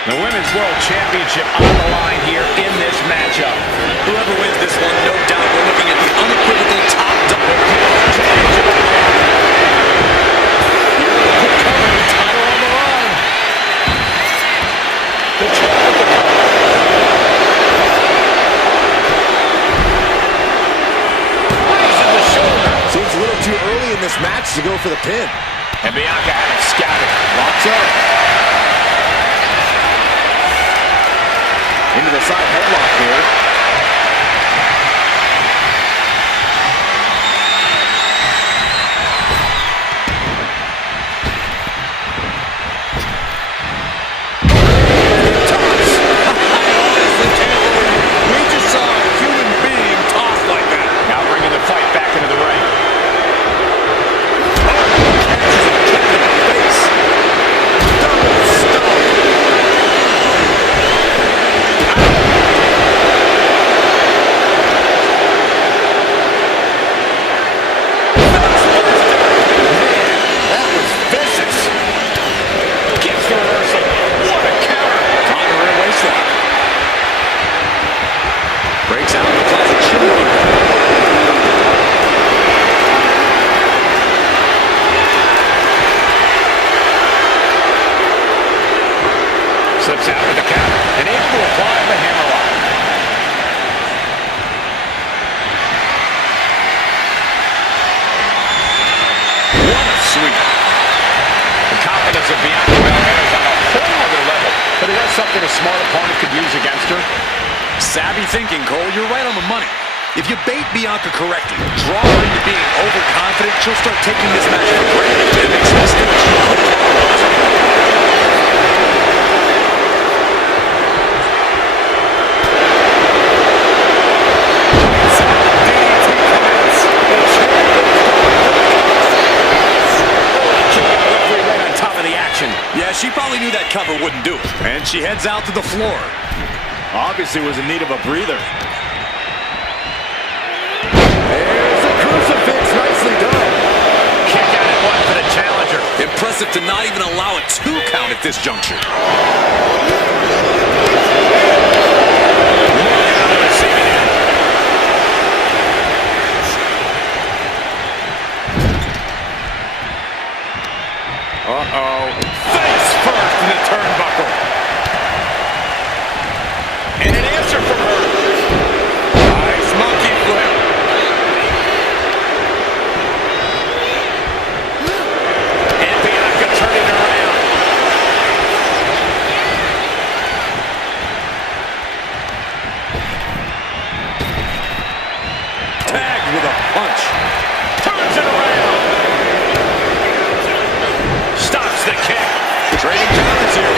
The Women's World Championship on the line here in this matchup. Whoever wins this one, no doubt, we're looking at the unequivocal top dog. Title on the line. The champ with the cover. Raising the shoulder. Seems a little too early in this match to go for the pin. And Bianca had it scouted. Locks up. Into the side headlock here. We just saw a human being tossed like that. Now bringing the fight back into the ring. Breaks out the classic chili. Slips out with the counter. And able to apply the hammerlock. What a sweep. The confidence of Bianca Belair is on a whole other level. But it has something a smart opponent could use against her. Savvy thinking, Cole. You're right on the money. If you bait Bianca correctly, draw her into being overconfident, she'll start taking this match for granted. It makes sense to that she could capitalize on it. Yeah, she probably knew that cover wouldn't do it. And she heads out to the floor. Obviously was in need of a breather. There's a crucifix. Nicely done. Kick out at one for the challenger. Impressive to not even allow a 2 count at this juncture. Uh-oh. Face first in the turnbuckle. And an answer from her. Nice monkey flip. And Bianca turning around. Tagged with a punch. Turns it around. Stops the kick. Trading counters here.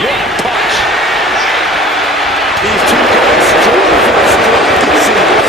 What a punch. These two guys strong for the strike, it seems.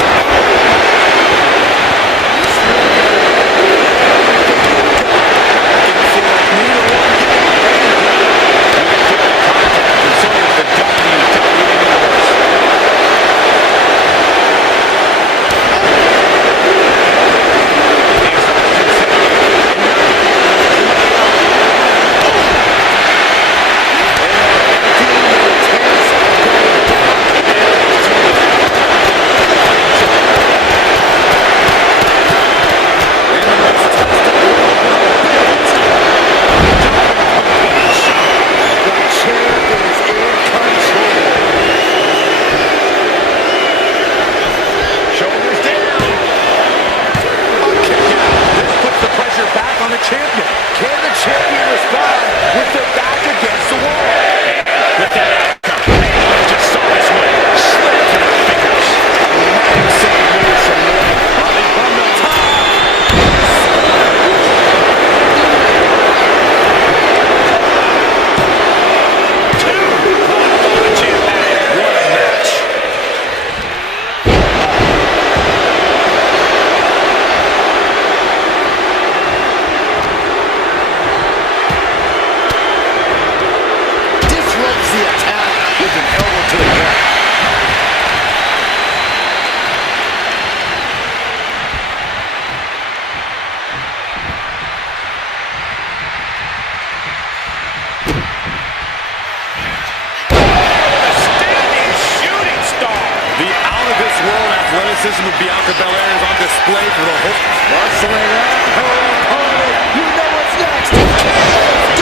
determination with Bianca Belair is on display for the whole... Muscling up her opponent. You know what's next. KFD.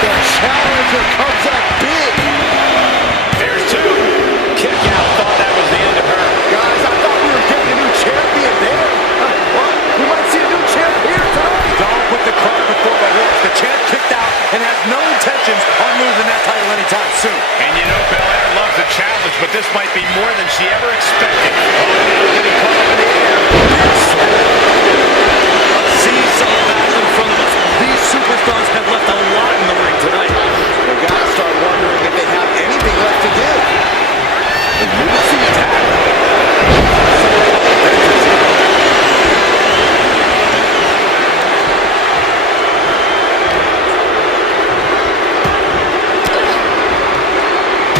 The challenger comes up big. There's two. Kick out. Thought that was the end of her. Guys, I thought we were getting a new champion there. What? We might see a new champ here tonight. Don't put the cart before the horse. The champ kicked out and has no intentions on losing that title anytime soon. And you know Belair loves a challenge, but this might be more than she ever expected. Seesaw battle in front of us. These superstars have left a lot in the ring tonight. We gotta start wondering if they have anything left to give. The UFC attack.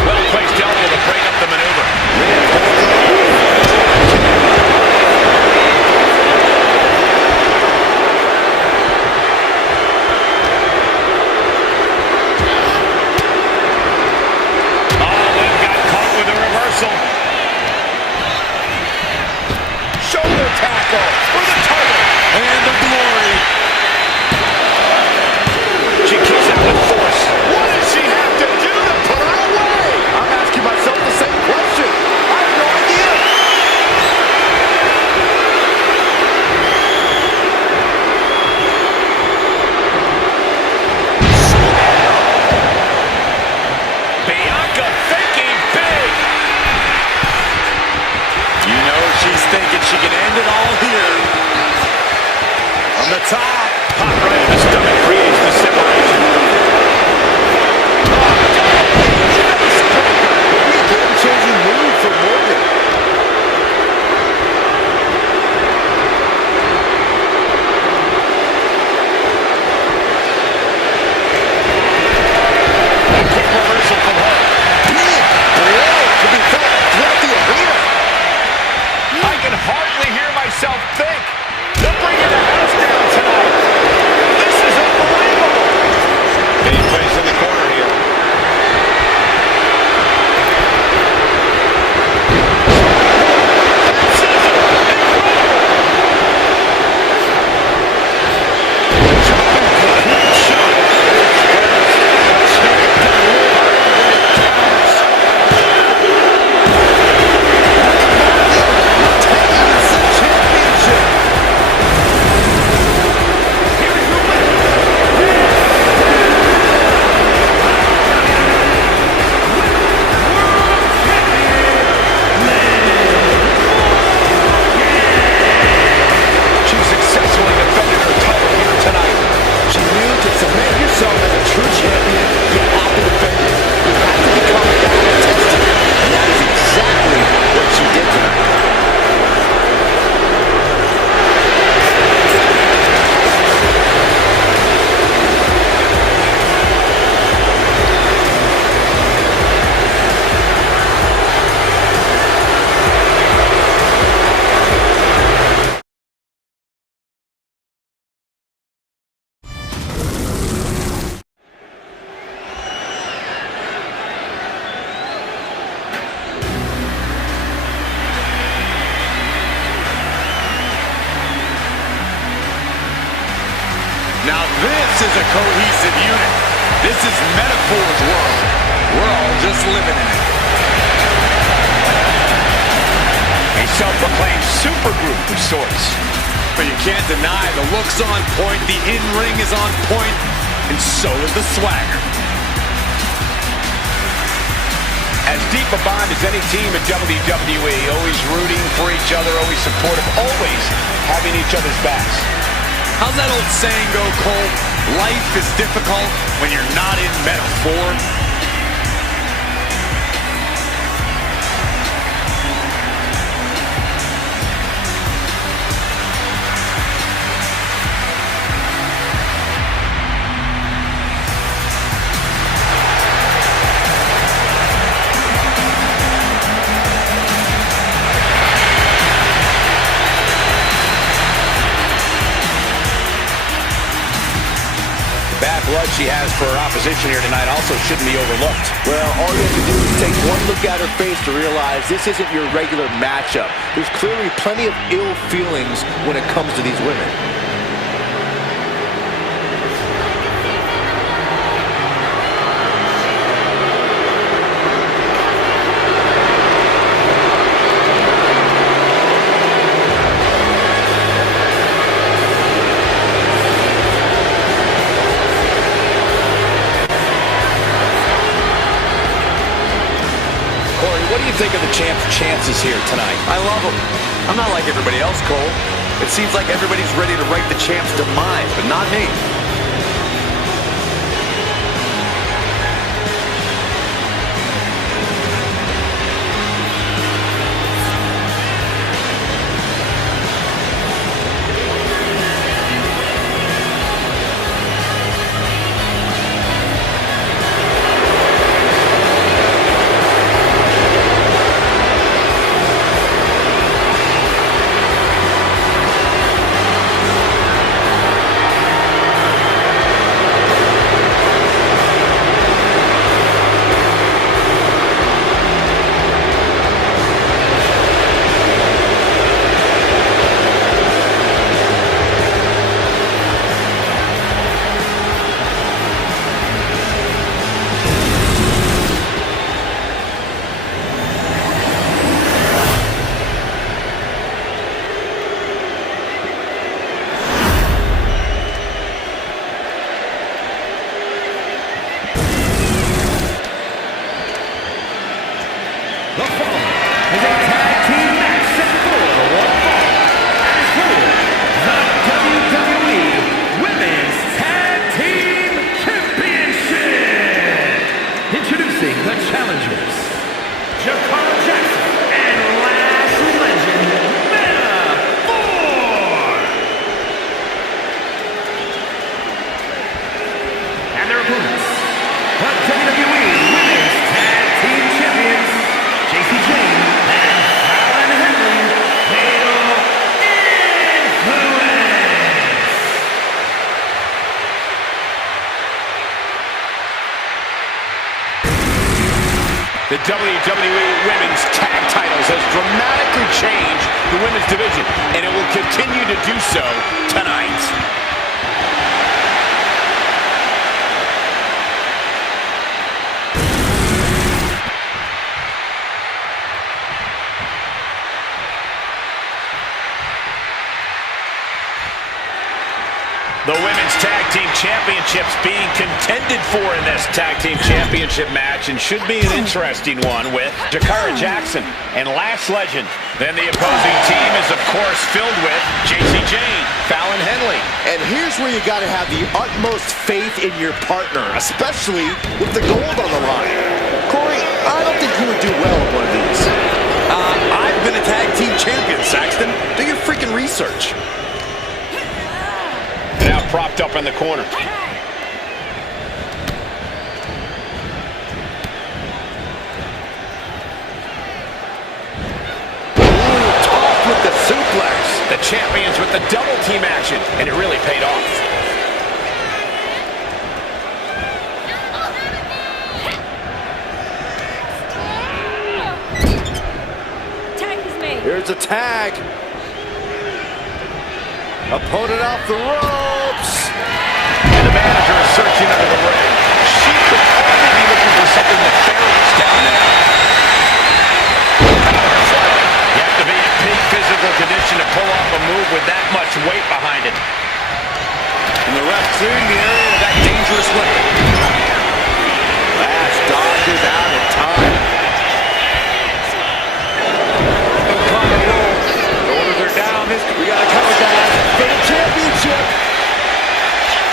Well-placed elbow to break up the maneuver. Shoulder tackle for the title. And the glory. She kicks out with force. What does she have to do to put her away? I'm asking myself the same question. I have no idea. Bianca thinking big. You know she's thinking she can end it all here. On the top. Pop right in the stomach creates the separation. Game-changing move for Morgan. Quick reversal from her. Big blow to be felt throughout the arena. I can hardly hear myself think. They're bringing the house down tonight. This is unbelievable. Getting placed in the corner here. Now this is a cohesive unit. This is Metaphor's world. We're all just living in it. A self-proclaimed supergroup of sorts. But you can't deny the look's on point, the in-ring is on point, and so is the swagger. As deep a bond as any team in WWE, always rooting for each other, always supportive, always having each other's backs. How's that old saying go, Cole? Life is difficult when you're not in metaphor. blood she has for her opposition here tonight also shouldn't be overlooked. Well, all you have to do is take one look at her face to realize this isn't your regular matchup. There's clearly plenty of ill feelings when it comes to these women. What do you think of the champ's chances here tonight? I love him. I'm not like everybody else, Cole. It seems like everybody's ready to write the champ's demise, but not me. The WWE Women's Tag Titles has dramatically changed the women's division, and it will continue to do so tonight. The Women's Tag Team Championships being contended for in this Tag Team Championship match, and should be an interesting one with Jakara Jackson and Last Legend. Then the opposing team is, of course, filled with JC Jane, Fallon Henley. And here's where you got to have the utmost faith in your partner, especially with the gold on the line. Corey, I don't think you would do well in one of these. I've been a tag team champion, Saxton. Do your freaking research. Now propped up in the corner. Ooh, tossed with the suplex. The champions with the double team action, and it really paid off. Tag is made. Here's a tag. Opponent off the ropes. And the manager is searching under the ring. She could only be looking for something nefarious down there. Power slam. You have to be in peak physical condition to pull off a move with that much weight behind it. And the ref clearing the area of that dangerous weapon. Lash dodges out in time. Shoulders are down. We got to cover that for the championship.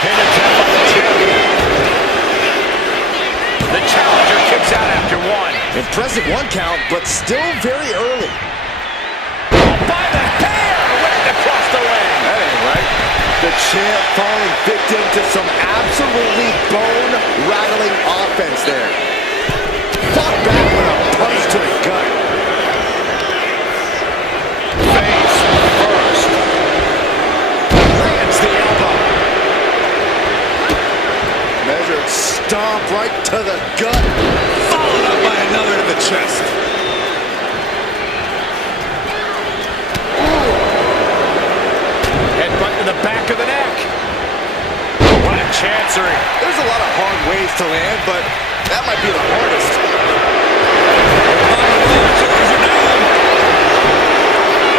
Pin attempt by the champion. The challenger kicks out after one. Impressive one count, but still very early. By the hair, right across the leg. That ain't right. The champ falling victim to some absolutely bone-rattling offense there. Fought back with a punch to the gut. Face first. Lands the elbow. stomp right to the gut. Followed up by another to the chest. Headbutt to the back of the neck. What a chancery. There's a lot of hard ways to land, but that might be the hardest.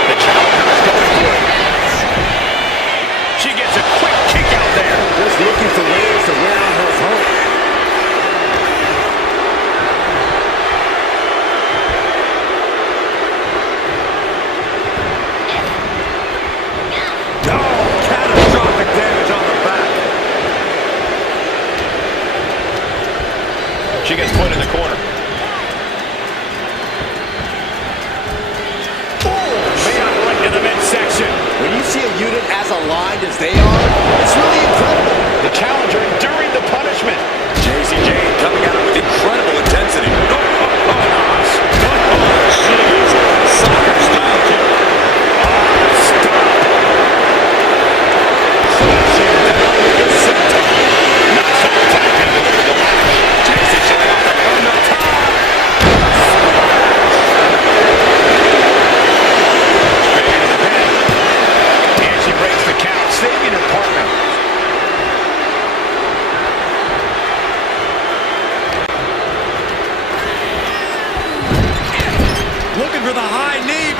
The challenger is going for it. She gets a quick kick out there. Just looking for ways to wear on her opponent. Catastrophic damage on the back. She gets put in the corner. Right to the midsection. When you see a unit as aligned as they are, it's really incredible. The challenger enduring the punishment. J.C. Jane coming out with incredible intensity. Jeez. Soccer style kick. Stop. Slashing down with the senton. Knocks off tag in the middle of the match. J.C. showing off the from the top. Straight into the pin. And she breaks the count, saving her partner. Looking for the high knee,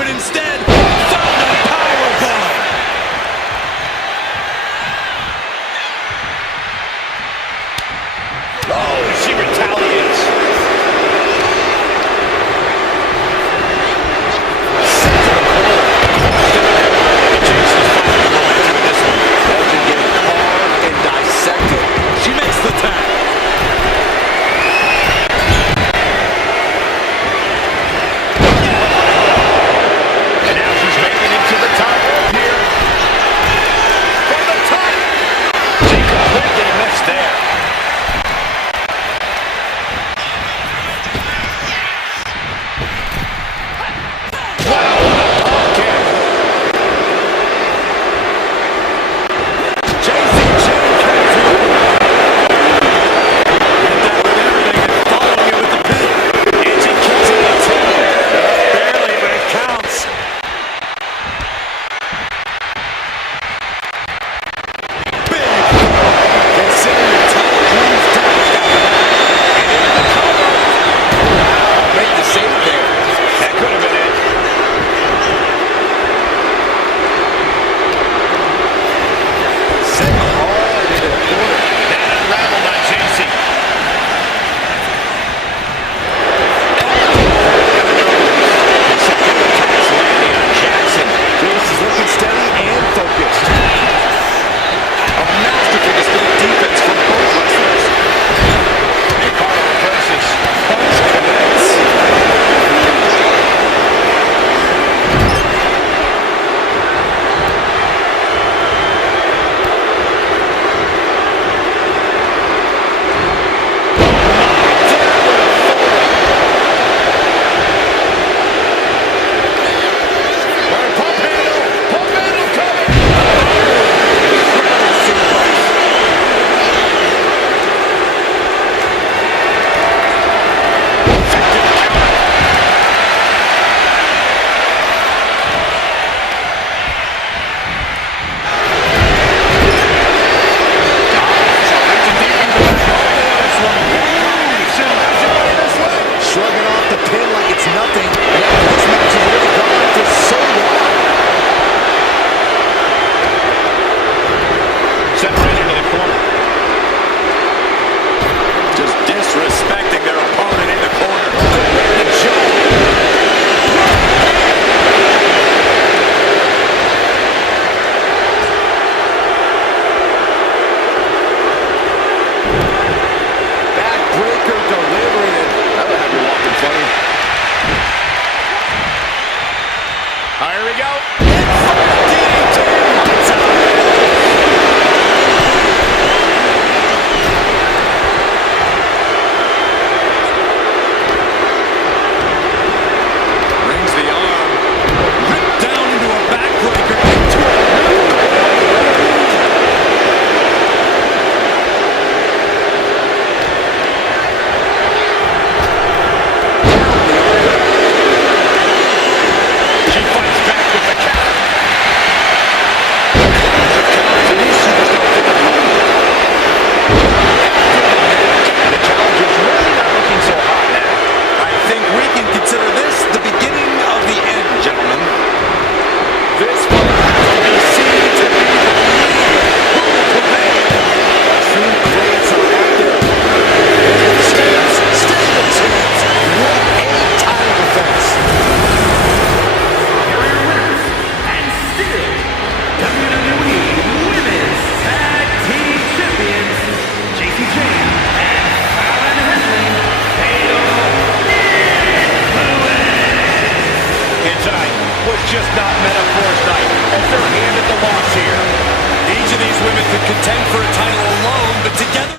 contend for a title alone, but together...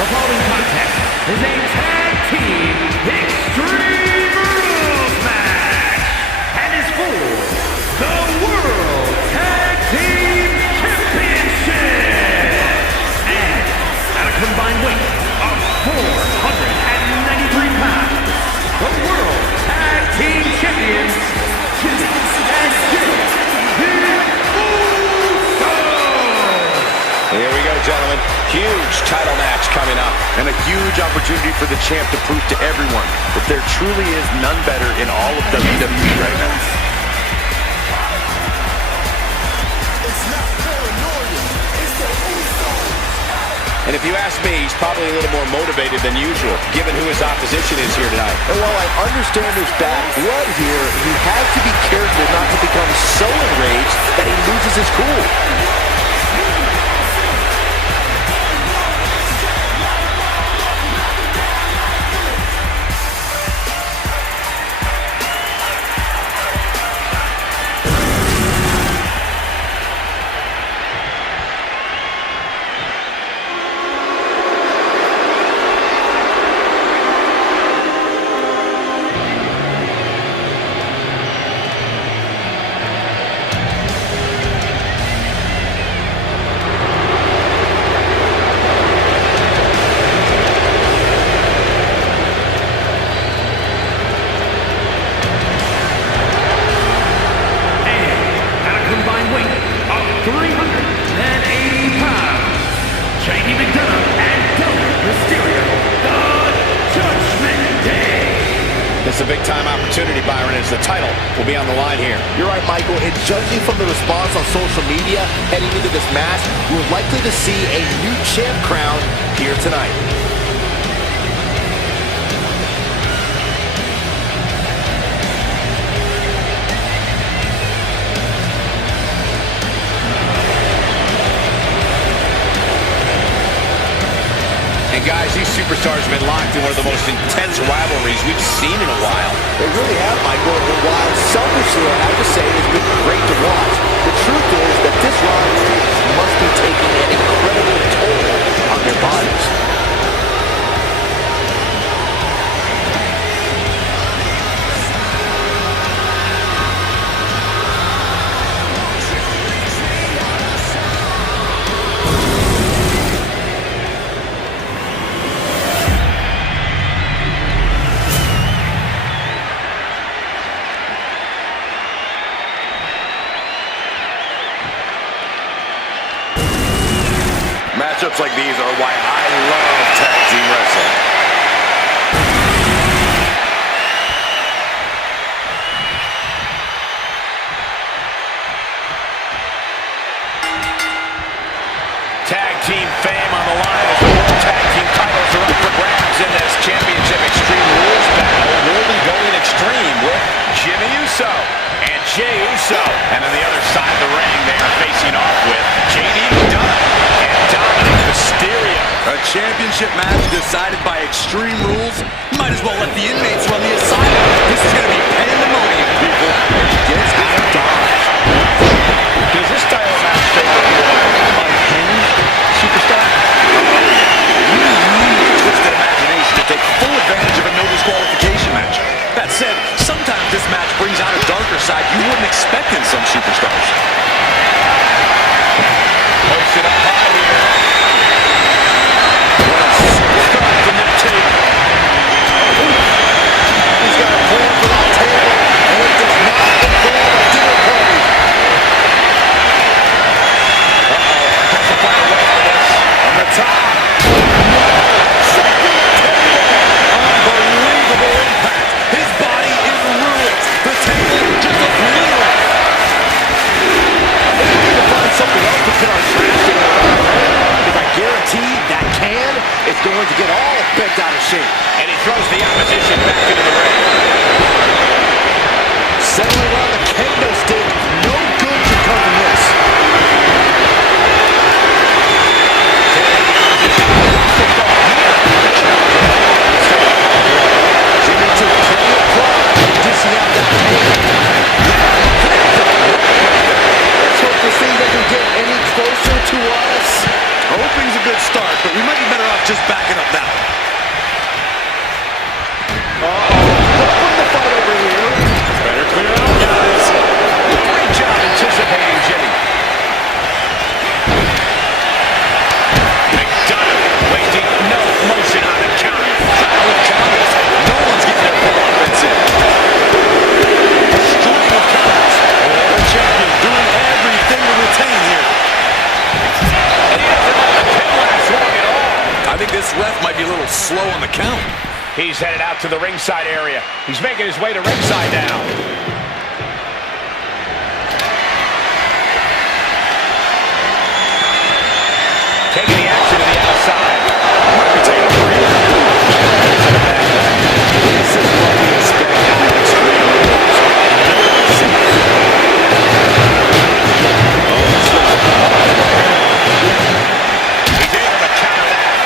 The following contest is a tag team Extreme Rules match and is for the World Tag Team Championship. And at a combined weight of 493 pounds, the World Tag Team Champions, Jimmy and Jimmy, the Usos. Here we go, gentlemen. Huge title match coming up. And a huge opportunity for the champ to prove to everyone that there truly is none better in all of WWE right now. And if you ask me, he's probably a little more motivated than usual, given who his opposition is here tonight. And while I understand there's bad blood here, he has to be careful not to become so enraged that he loses his cool. It's a big-time opportunity, Byron, as the title will be on the line here. You're right, Michael. And judging from the response on social media heading into this match, we're likely to see a new champ crowned here tonight. And guys, these superstars have been locked in one of the most intense rivalries we've seen in a while. They really have, Michael. And while selfishly, I have to say, it's been great to watch, the truth is that this rivalry must be taking an incredible toll on their bodies. Matchups like these are why I love tag team wrestling. Tag team fame on the line as the World Tag Team titles are up for grabs in this championship Extreme Rules battle. We'll be going extreme with Jimmy Uso and Jey Uso. And on the other side of the ring, they are facing off with JD and Dominic Mysterio. A championship match decided by Extreme Rules. Might as well let the inmates run the asylum. This is going to be pandemonium, people. Gets out of Dodge. Does this style of match favor more unhinged superstar? You need a twisted imagination to take full advantage of a no disqualification match. That said, sometimes this match brings out a darker side you wouldn't expect in some superstars. Hoisted up high here. What a start from that table. He's got a plan for that table, and it does not involve a dinner party. Has to find a way out of this. On the top. Unbelievable impact. His body is ruined. The table just a fleeing. We need to find something else to put our trash in because I guarantee that can is going to get all bent out of shape. And he throws the opposition back into the ring. Settling around the kendo stick, no good should come from this. Taking the opposition off the ball here. just backing up now. From the fight over here. Better clear out, guys. Great job anticipating Jimmy. McDonough wasting no motion on the counter. With counters, no one's getting their full offense in. A string of counters. The champion doing everything to retain here. And he doesn't let the pin last long at all. I think this ref might be a little slow on the count. He's headed out to the ringside area. He's making his way to ringside now. Taking the action to the outside. Might be taking a breather. This is what we expect out of Extreme Rules. He's able to counter that.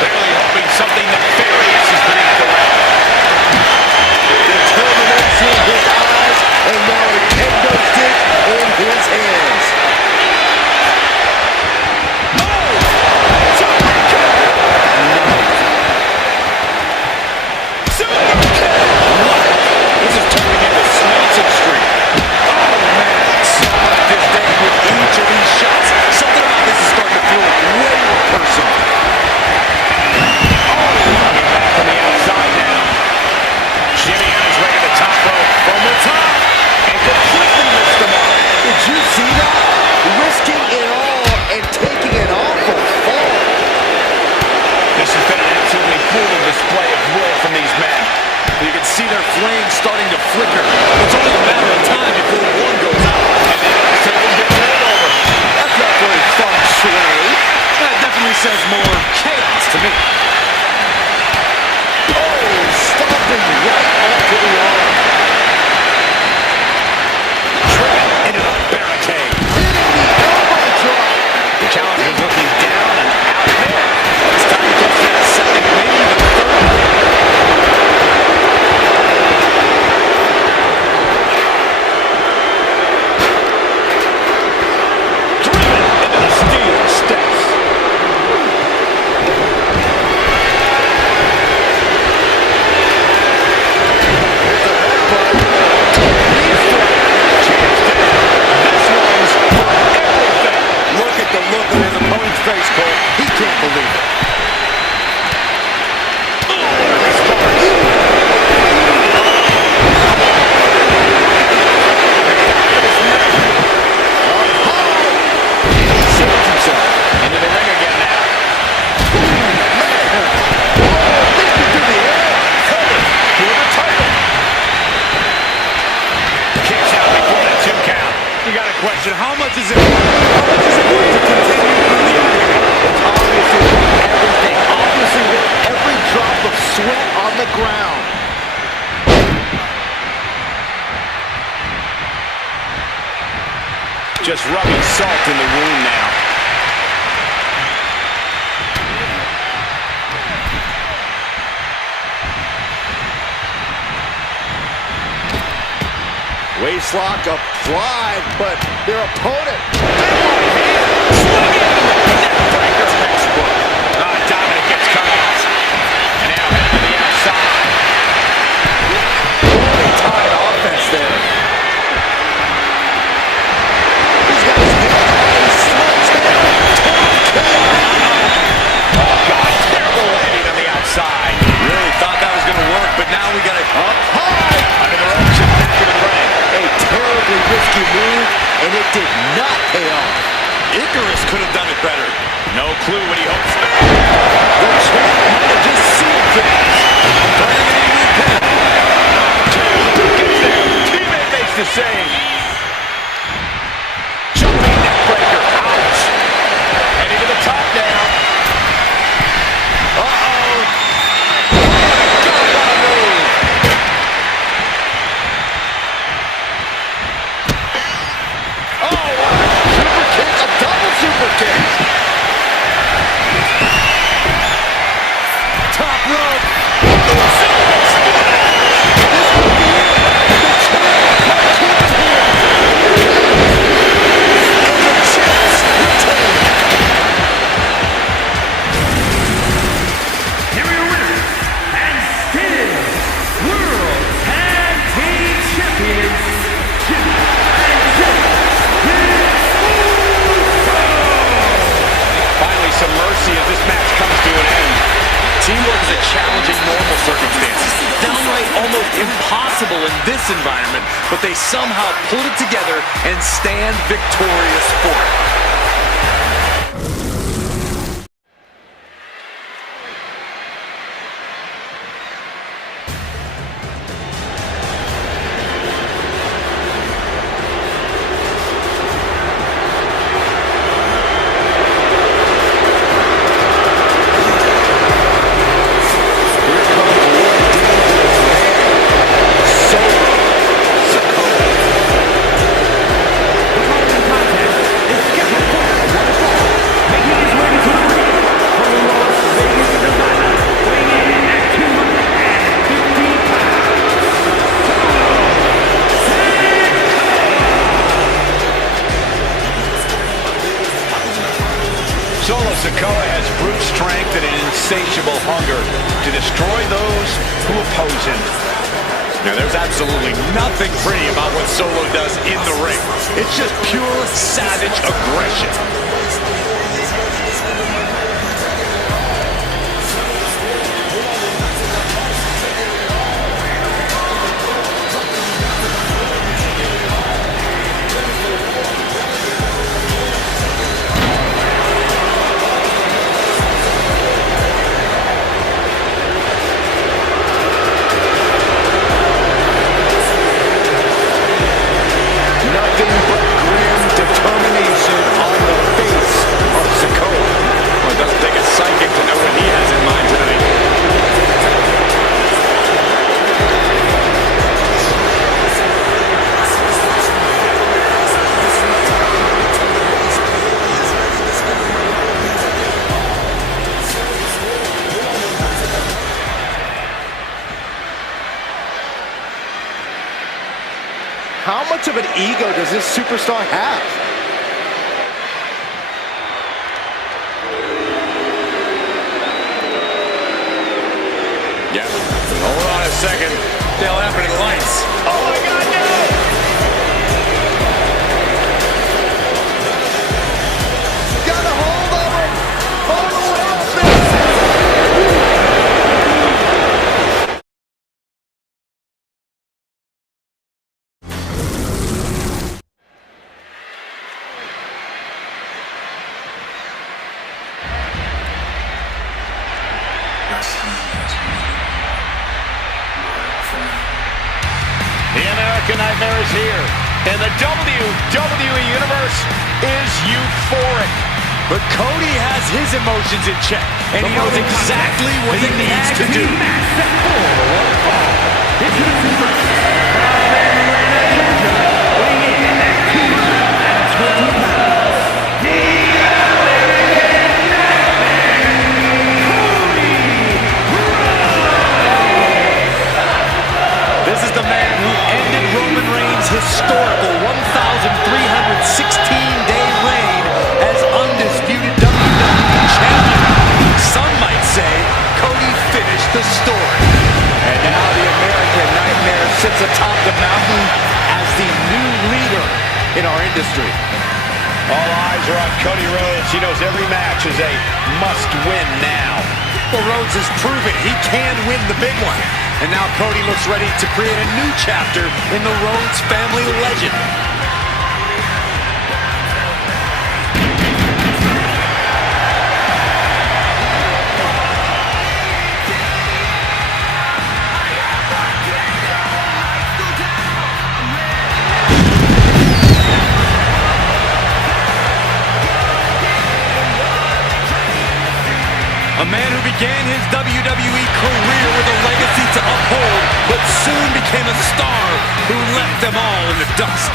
Clearly hoping something nefarious is beneath the ring. Determination in his eyes, and now a kendo stick in his hands. This is turning into Swanson Street. Oh, man. Something like this day with each of these shots. Something about this is starting to feel way more personal. Coming back from the outside now. Jimmy on his way to the top rope. From the top. And completely missed the mark. Did you see that? Risking it all and taking an awful fall. This has been an absolutely brutal display of will from these men. You can see their flames starting to flicker. It's only a matter of time before one goes out. And the next table gets rolled over. That's not very fun, Sway. That definitely says more chaos to me. Oh, stomping right onto the arm. Driven into the barricade. Hitting the elbow drop. The challenger's looking down and out there. It's time to get that second, maybe even third. Driven into the steel steps. Here's a headbutt. Chance down. This one's for everything. Look at the look on his opponent's face, Cole. He can't believe it. Saves himself. Into the ring again now. Leaping through the air. Cody for the title. Kicks out before the 2 count. You got a question. How much is it worth? How much is it worth to continue through the agony? It's obviously worth everything. Obviously worth every drop of sweat on the ground. Just rubbing salt in the wound now. Waistlock applied, but their opponent. Neckbreaker textbook. Dominic gets cut off. And now heading to the outside. Poorly timed offense there. He's got his hand on a sledgehammer. Oh, God. Terrible landing on the outside. Really thought that was going to work, but now we got it Up high. Under the ropes and back into the ring. A terribly risky move, and it did not pay off. Icarus could have done it better. No clue what he hopes. The champ might have just sealed things. Gets there. Teammate makes the save. Jumping neckbreaker. Ouch. Heading to the top now. Uh-oh. God, what a move. Oh, what a super kick. A double super kick. teamwork is a challenge in normal circumstances. Downright almost impossible in this environment, but they somehow pulled it together and stand victorious for it. Sikoa has brute strength and an insatiable hunger to destroy those who oppose him. Now, there's absolutely nothing pretty about what Solo does in the ring. It's just pure savage aggression. How much of an ego does this superstar have? Yeah. Hold on a second. They'll happen in lights. Oh my God, no! Got a hold of him! Hold him! The American Nightmare is here, and the WWE Universe is euphoric. But Cody has his emotions in check, and he knows exactly what he needs to do. This is the man who ended Roman Reigns' historical 1,316-day reign as undisputed WWE champion. Some might say Cody finished the story. And now the American Nightmare sits atop the mountain as the new leader in our industry. All eyes are on Cody Rhodes. He knows every match is a must-win now. Well, Rhodes has proven he can win the big one. And now Cody looks ready to create a new chapter in the Rhodes family legend. A man who began his WWE career with a legacy to uphold, but soon became a star who left them all in the dust.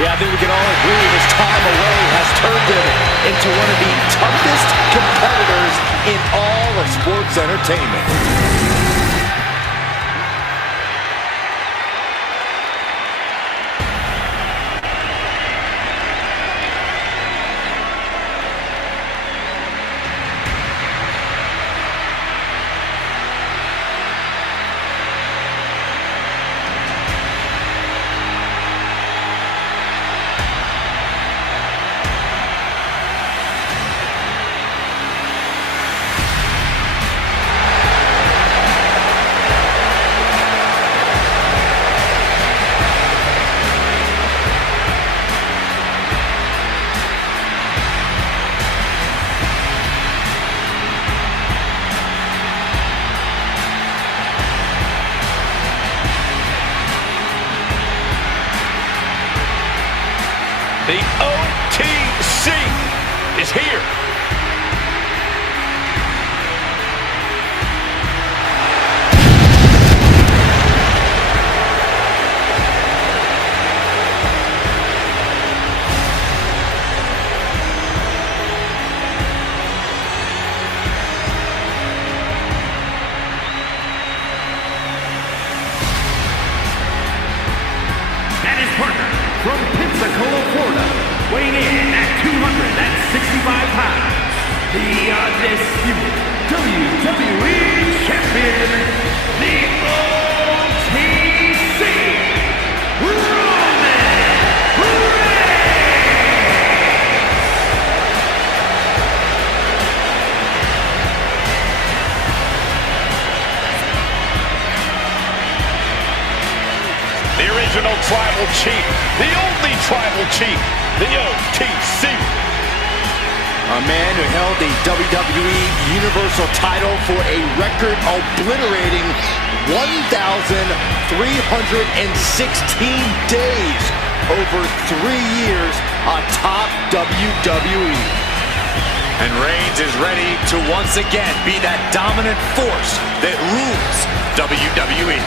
Yeah, I think we can all agree his time away has turned him into one of the toughest competitors in all of sports entertainment. the undisputed WWE Champion, the OTC, Roman Reigns! The original Tribal Chief, the only Tribal Chief, the OTC. A man who held the WWE Universal title for a record-obliterating 1,316 days over 3 years atop WWE. And Reigns is ready to once again be that dominant force that rules WWE.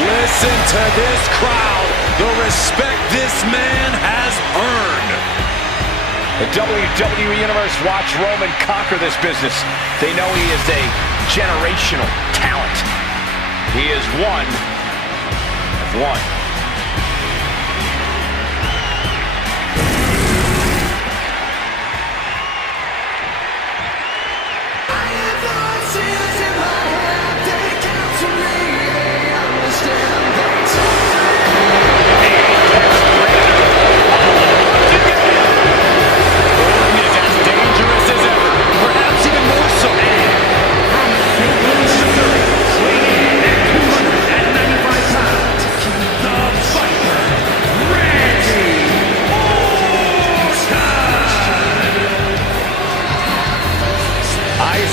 Listen to this crowd, the respect this man has earned. The WWE Universe watched Roman conquer this business. They know he is a generational talent. He is one of one.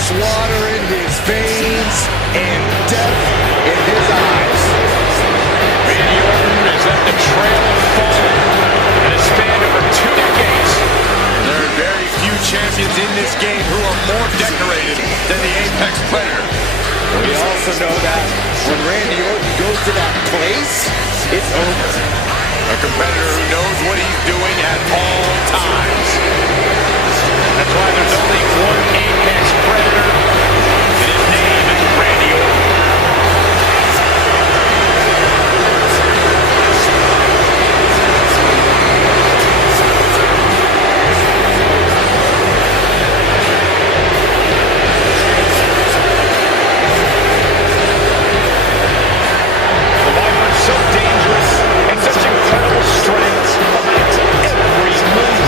Water in his veins and death in his eyes. Randy Orton is at the trail of fall and has spanned over 2 decades. There are very few champions in this game who are more decorated than the Apex Predator. We also know that when Randy Orton goes to that place, it's over. A competitor who knows what he's doing at all times. That's why there's only one Apex Predator, and his name is Randy Orton. The Viper is so dangerous and such incredible strength. Every move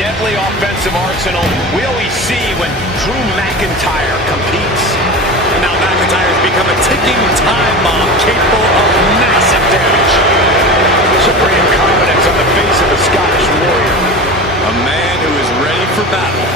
deadly offensive arsenal we always see when Drew McIntyre competes. Now McIntyre's become a ticking time bomb capable of massive damage. Supreme confidence on the face of the Scottish Warrior. A man who is ready for battle.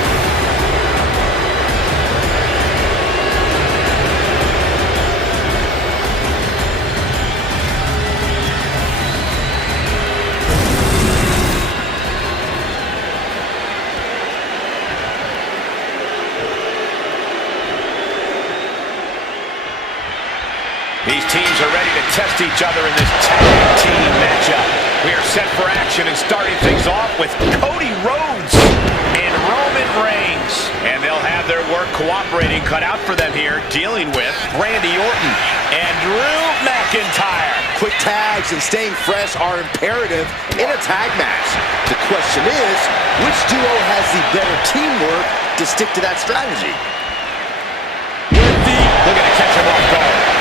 These teams are ready to test each other in this tag team matchup. We are set for action and starting things off with Cody Rhodes and Roman Reigns. And they'll have their work cooperating cut out for them here, dealing with Randy Orton and Drew McIntyre. Quick tags and staying fresh are imperative in a tag match. The question is, which duo has the better teamwork to stick to that strategy? Looking to catch him off guard.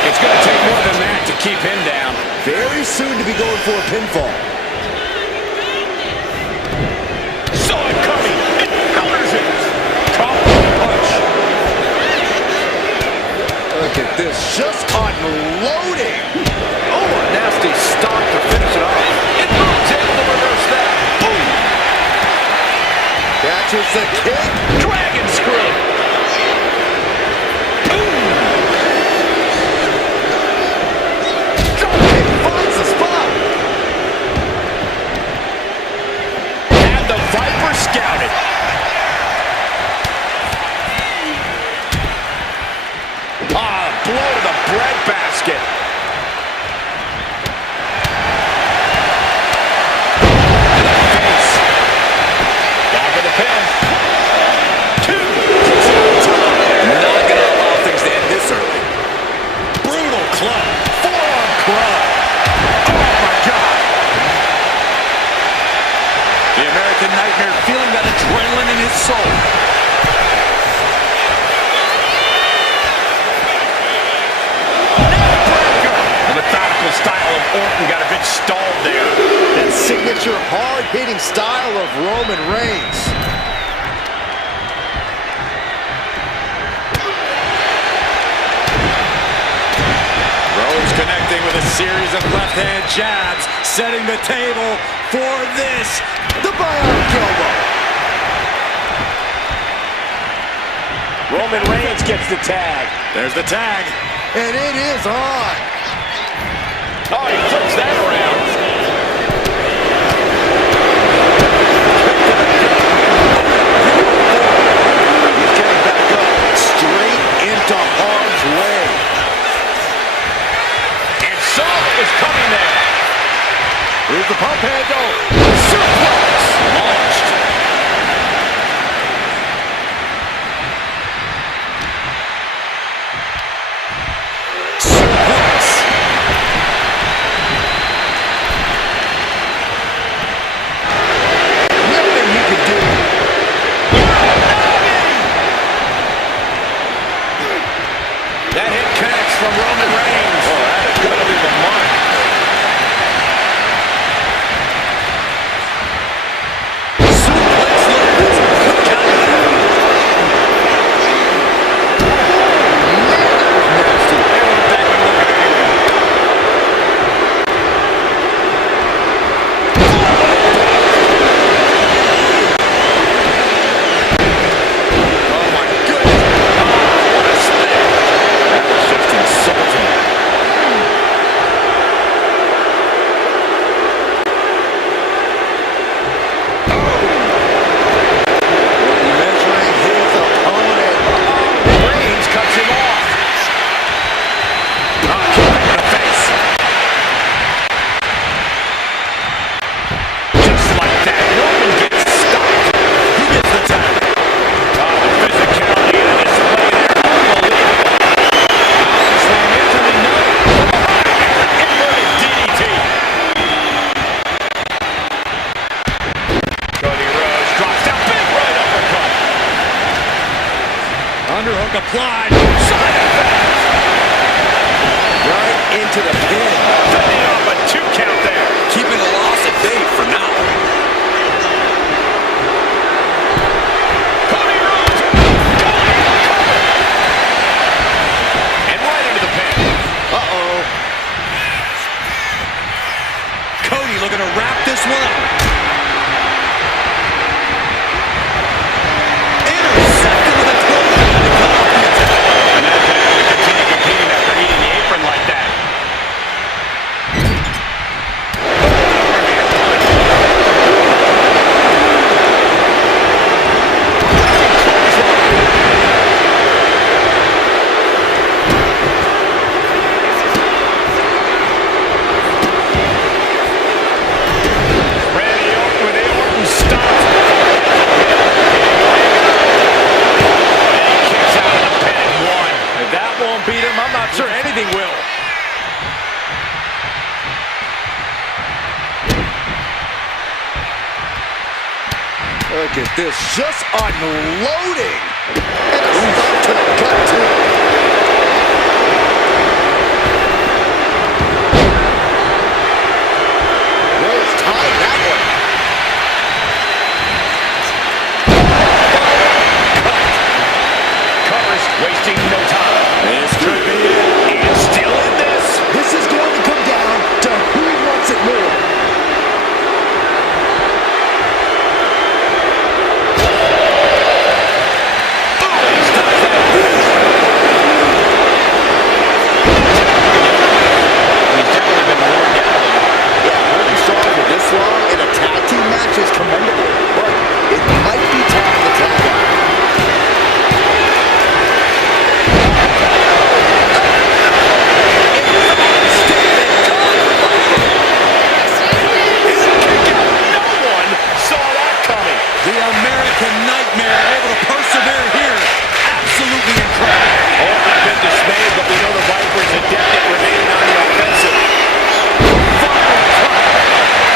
It's going to take more than that to keep him down. Very soon to be going for a pinfall. Saw it coming. It counters it. Combo punch. Look at this, just unloading. Oh, a nasty stop to finish it off. It moves able to reverse that. Boom. Catches the kick. Dragon screw. Scouted. Blow to the breadbasket. To the face. Down for the pin. 2. Not gonna allow things to end this early. Brutal club. Forearm club. Oh my God. The American Nightmare feeling that adrenaline in his soul. The methodical style of Orton got a bit stalled there. That signature hard-hitting style of Roman Reigns. Rhodes connecting with a series of left-hand jabs, setting the table for this. The bionic elbow. Roman Reigns gets the tag. There's the tag. And it is on. Oh, he flips that around. He's getting back up. Straight into harm's way. And so it was coming there. Here's the pump handle. Suplex. Launched. Suplex. Nothing he could do. That hit connects from Roman Reigns. Oh, that is going to leave a mark. That was just insulting. Look at this, just unloading. And a stop to the gut, too. Rhodes tied that one. Covers, wasting no time. This could be it. He's still in this. This is going to come down to who wants it more. Commendable, but it might be time to tap out. No one saw that coming. The American Nightmare able to persevere here. Absolutely incredible. Oh, I've been dismayed, but we know the Vipers adept at remaining on the offensive.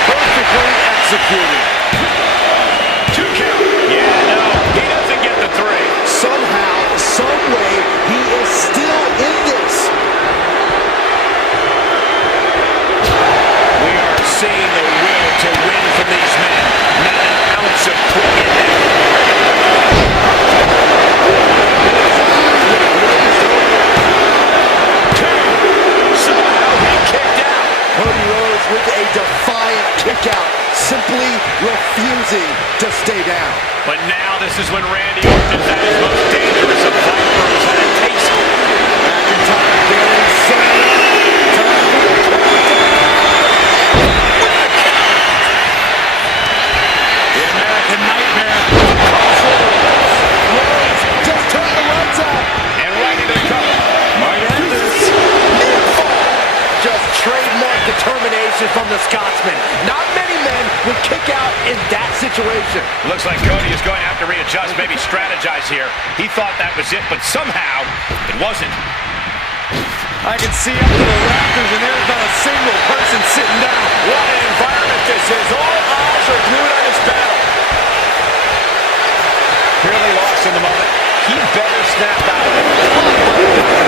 Perfectly executed. Somehow, someway, he is still in this. We are seeing the will to win from these men. Not an ounce of quit in them. Somehow he kicked out. Cody Rhodes with a defiant kick out, simply refusing to stay down. But now this is when Randy Orton's at his most dangerous of Vipers had a taste. McIntyre getting set up. Time for the countdown. The American Nightmare. Rhodes just turned the lights out. And right into the cover. Might end this. Near-fall. Just trademark determination from the Scotsman. Not many men would kick out in that situation. Looks like Cody is going to have to readjust, maybe strategize here. He thought that was it, but somehow it wasn't. I can see up to the rafters, and there's not a single person sitting down. What an environment this is. All eyes are glued on his battle. Clearly lost in the moment. He better snap out of it.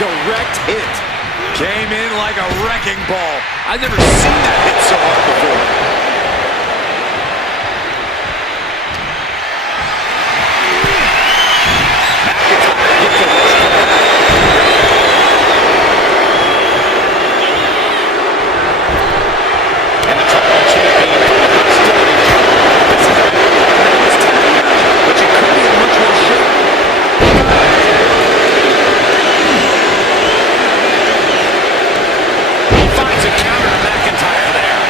direct hit. Came in like a wrecking ball. I've never seen that hit so hard before. And the tribal champion hostility. This is a nice tag match, but you could be in much more shape. He finds a counter to McIntyre there.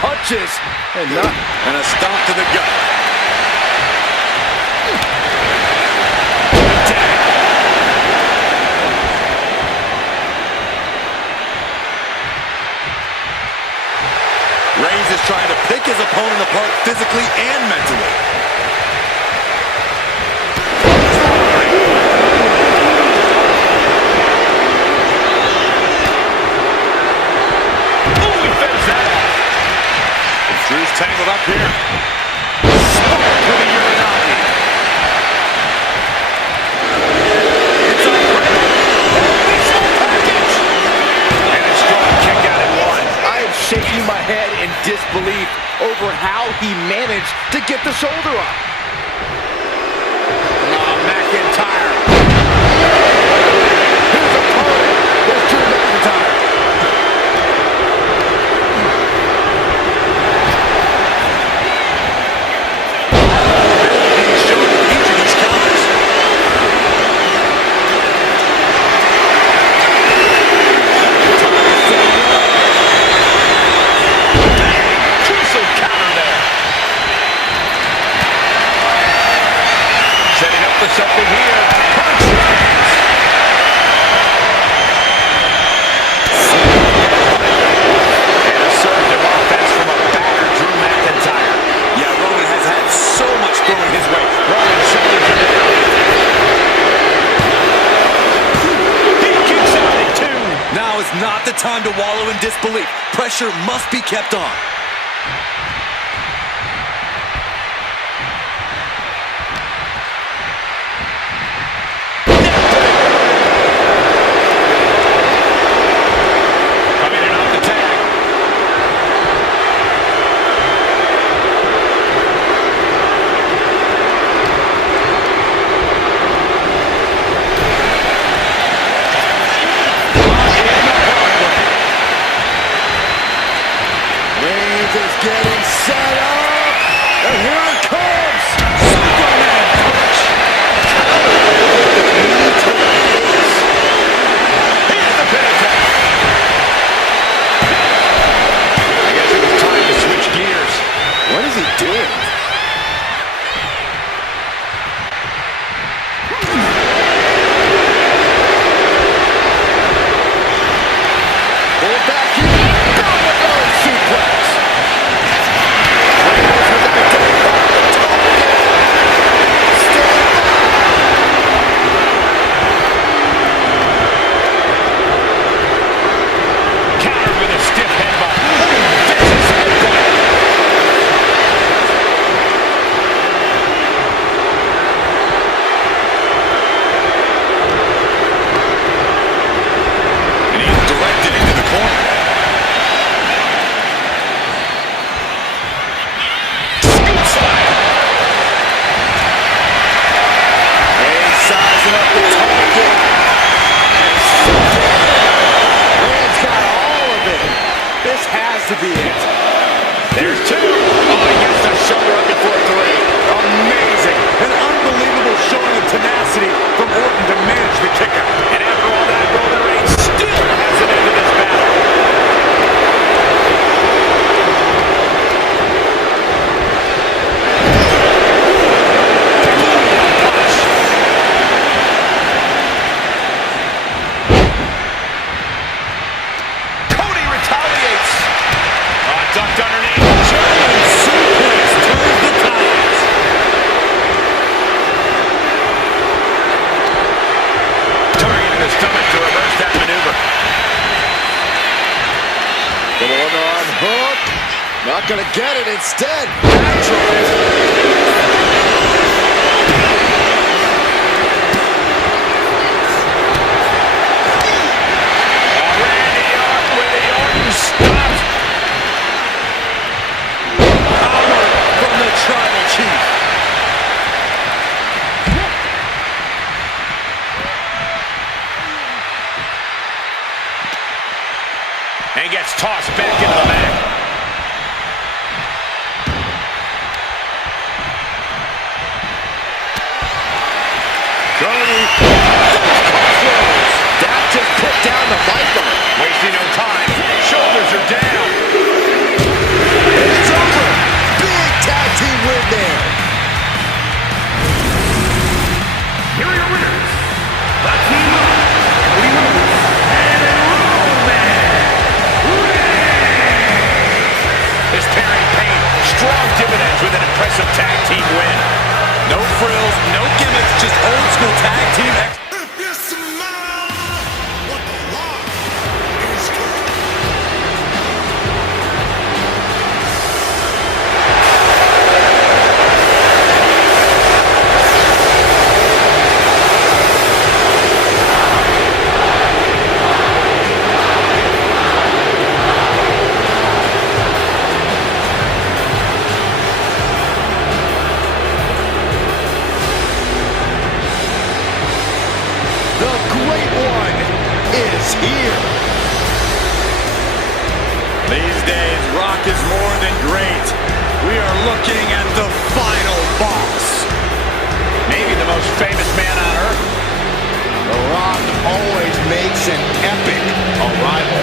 punches and not. And a stomp to the gut. Reigns is trying to pick his opponent apart physically and mentally. Oh, he fends that off. Drew's tangled up here. Spot to the Urinati. It's a great visual package. And a strong kick out at one. I am shaking my head in disbelief over how he managed to get the shoulder up. Oh, McIntyre. His opponent is Drew McIntyre. He's showing each of these counters. Crucial counter there. Setting up for something here. Punch lands. And a surge of offense from a battered Drew McIntyre. Yeah, Roman has had so much thrown his way. Rollins shoulders him down. He kicks out at two. Now is not the time to wallow in disbelief. Pressure must be kept on. Coming in off the tag. Reigns is getting set up. And here it comes. Superman punch. Knee to the face. Here's the pin attack. I guess it was time to switch gears. What is he doing? Pull back here. Down the line suplex. Reigns with the identified the top again. Still Countered with a stiff headbutt. Vicious headbutt. And he's directed into the corner. Scoop slam. Reigns sizing up the target. Reigns got all of it. This has to be it. There's two. Oh, he gets the shoulder up before three. Amazing. An unbelievable showing of tenacity from Orton to manage the kick out. And after all that, Roman Reigns still hasn't ended this battle. Punch. Cody retaliates. Ducked underneath. German suplex turns the tides. Targeting the stomach to reverse that maneuver. The one arm hook. Not going to get it. Instead, naturally. Randy Orton with the Orton stopped. Power from the tribal chief. And gets tossed back into the mat. strong dividends with an impressive tag team win. No frills, no gimmicks, just old school tag team here. These days, Rock is more than great. We are looking at the final boss. Maybe the most famous man on earth. The Rock always makes an epic arrival.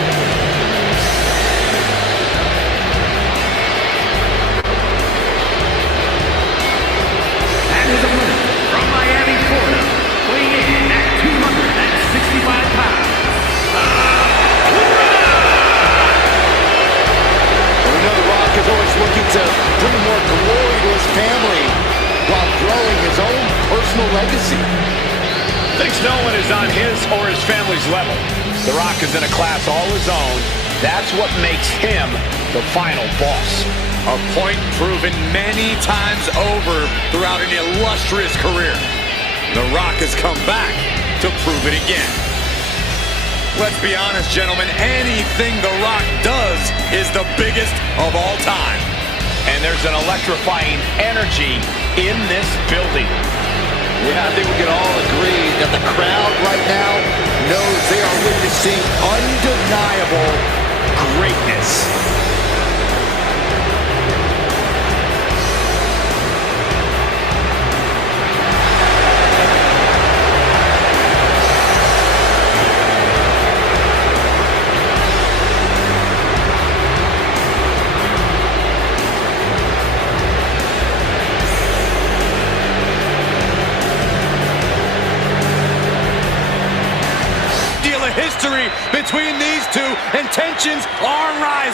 And his opponent from Miami, Florida, weighing in at 265 pounds. Is always looking to bring more glory to his family while growing his own personal legacy. Thinks no one is on his or his family's level. The Rock is in a class all his own. That's what makes him the final boss. A point proven many times over throughout an illustrious career. The Rock has come back to prove it again. Let's be honest, gentlemen, anything The Rock does is the biggest of all time. And there's an electrifying energy in this building. Yeah, I think we can all agree that the crowd right now knows they are witnessing undeniable greatness. History between these two, and tensions are rising.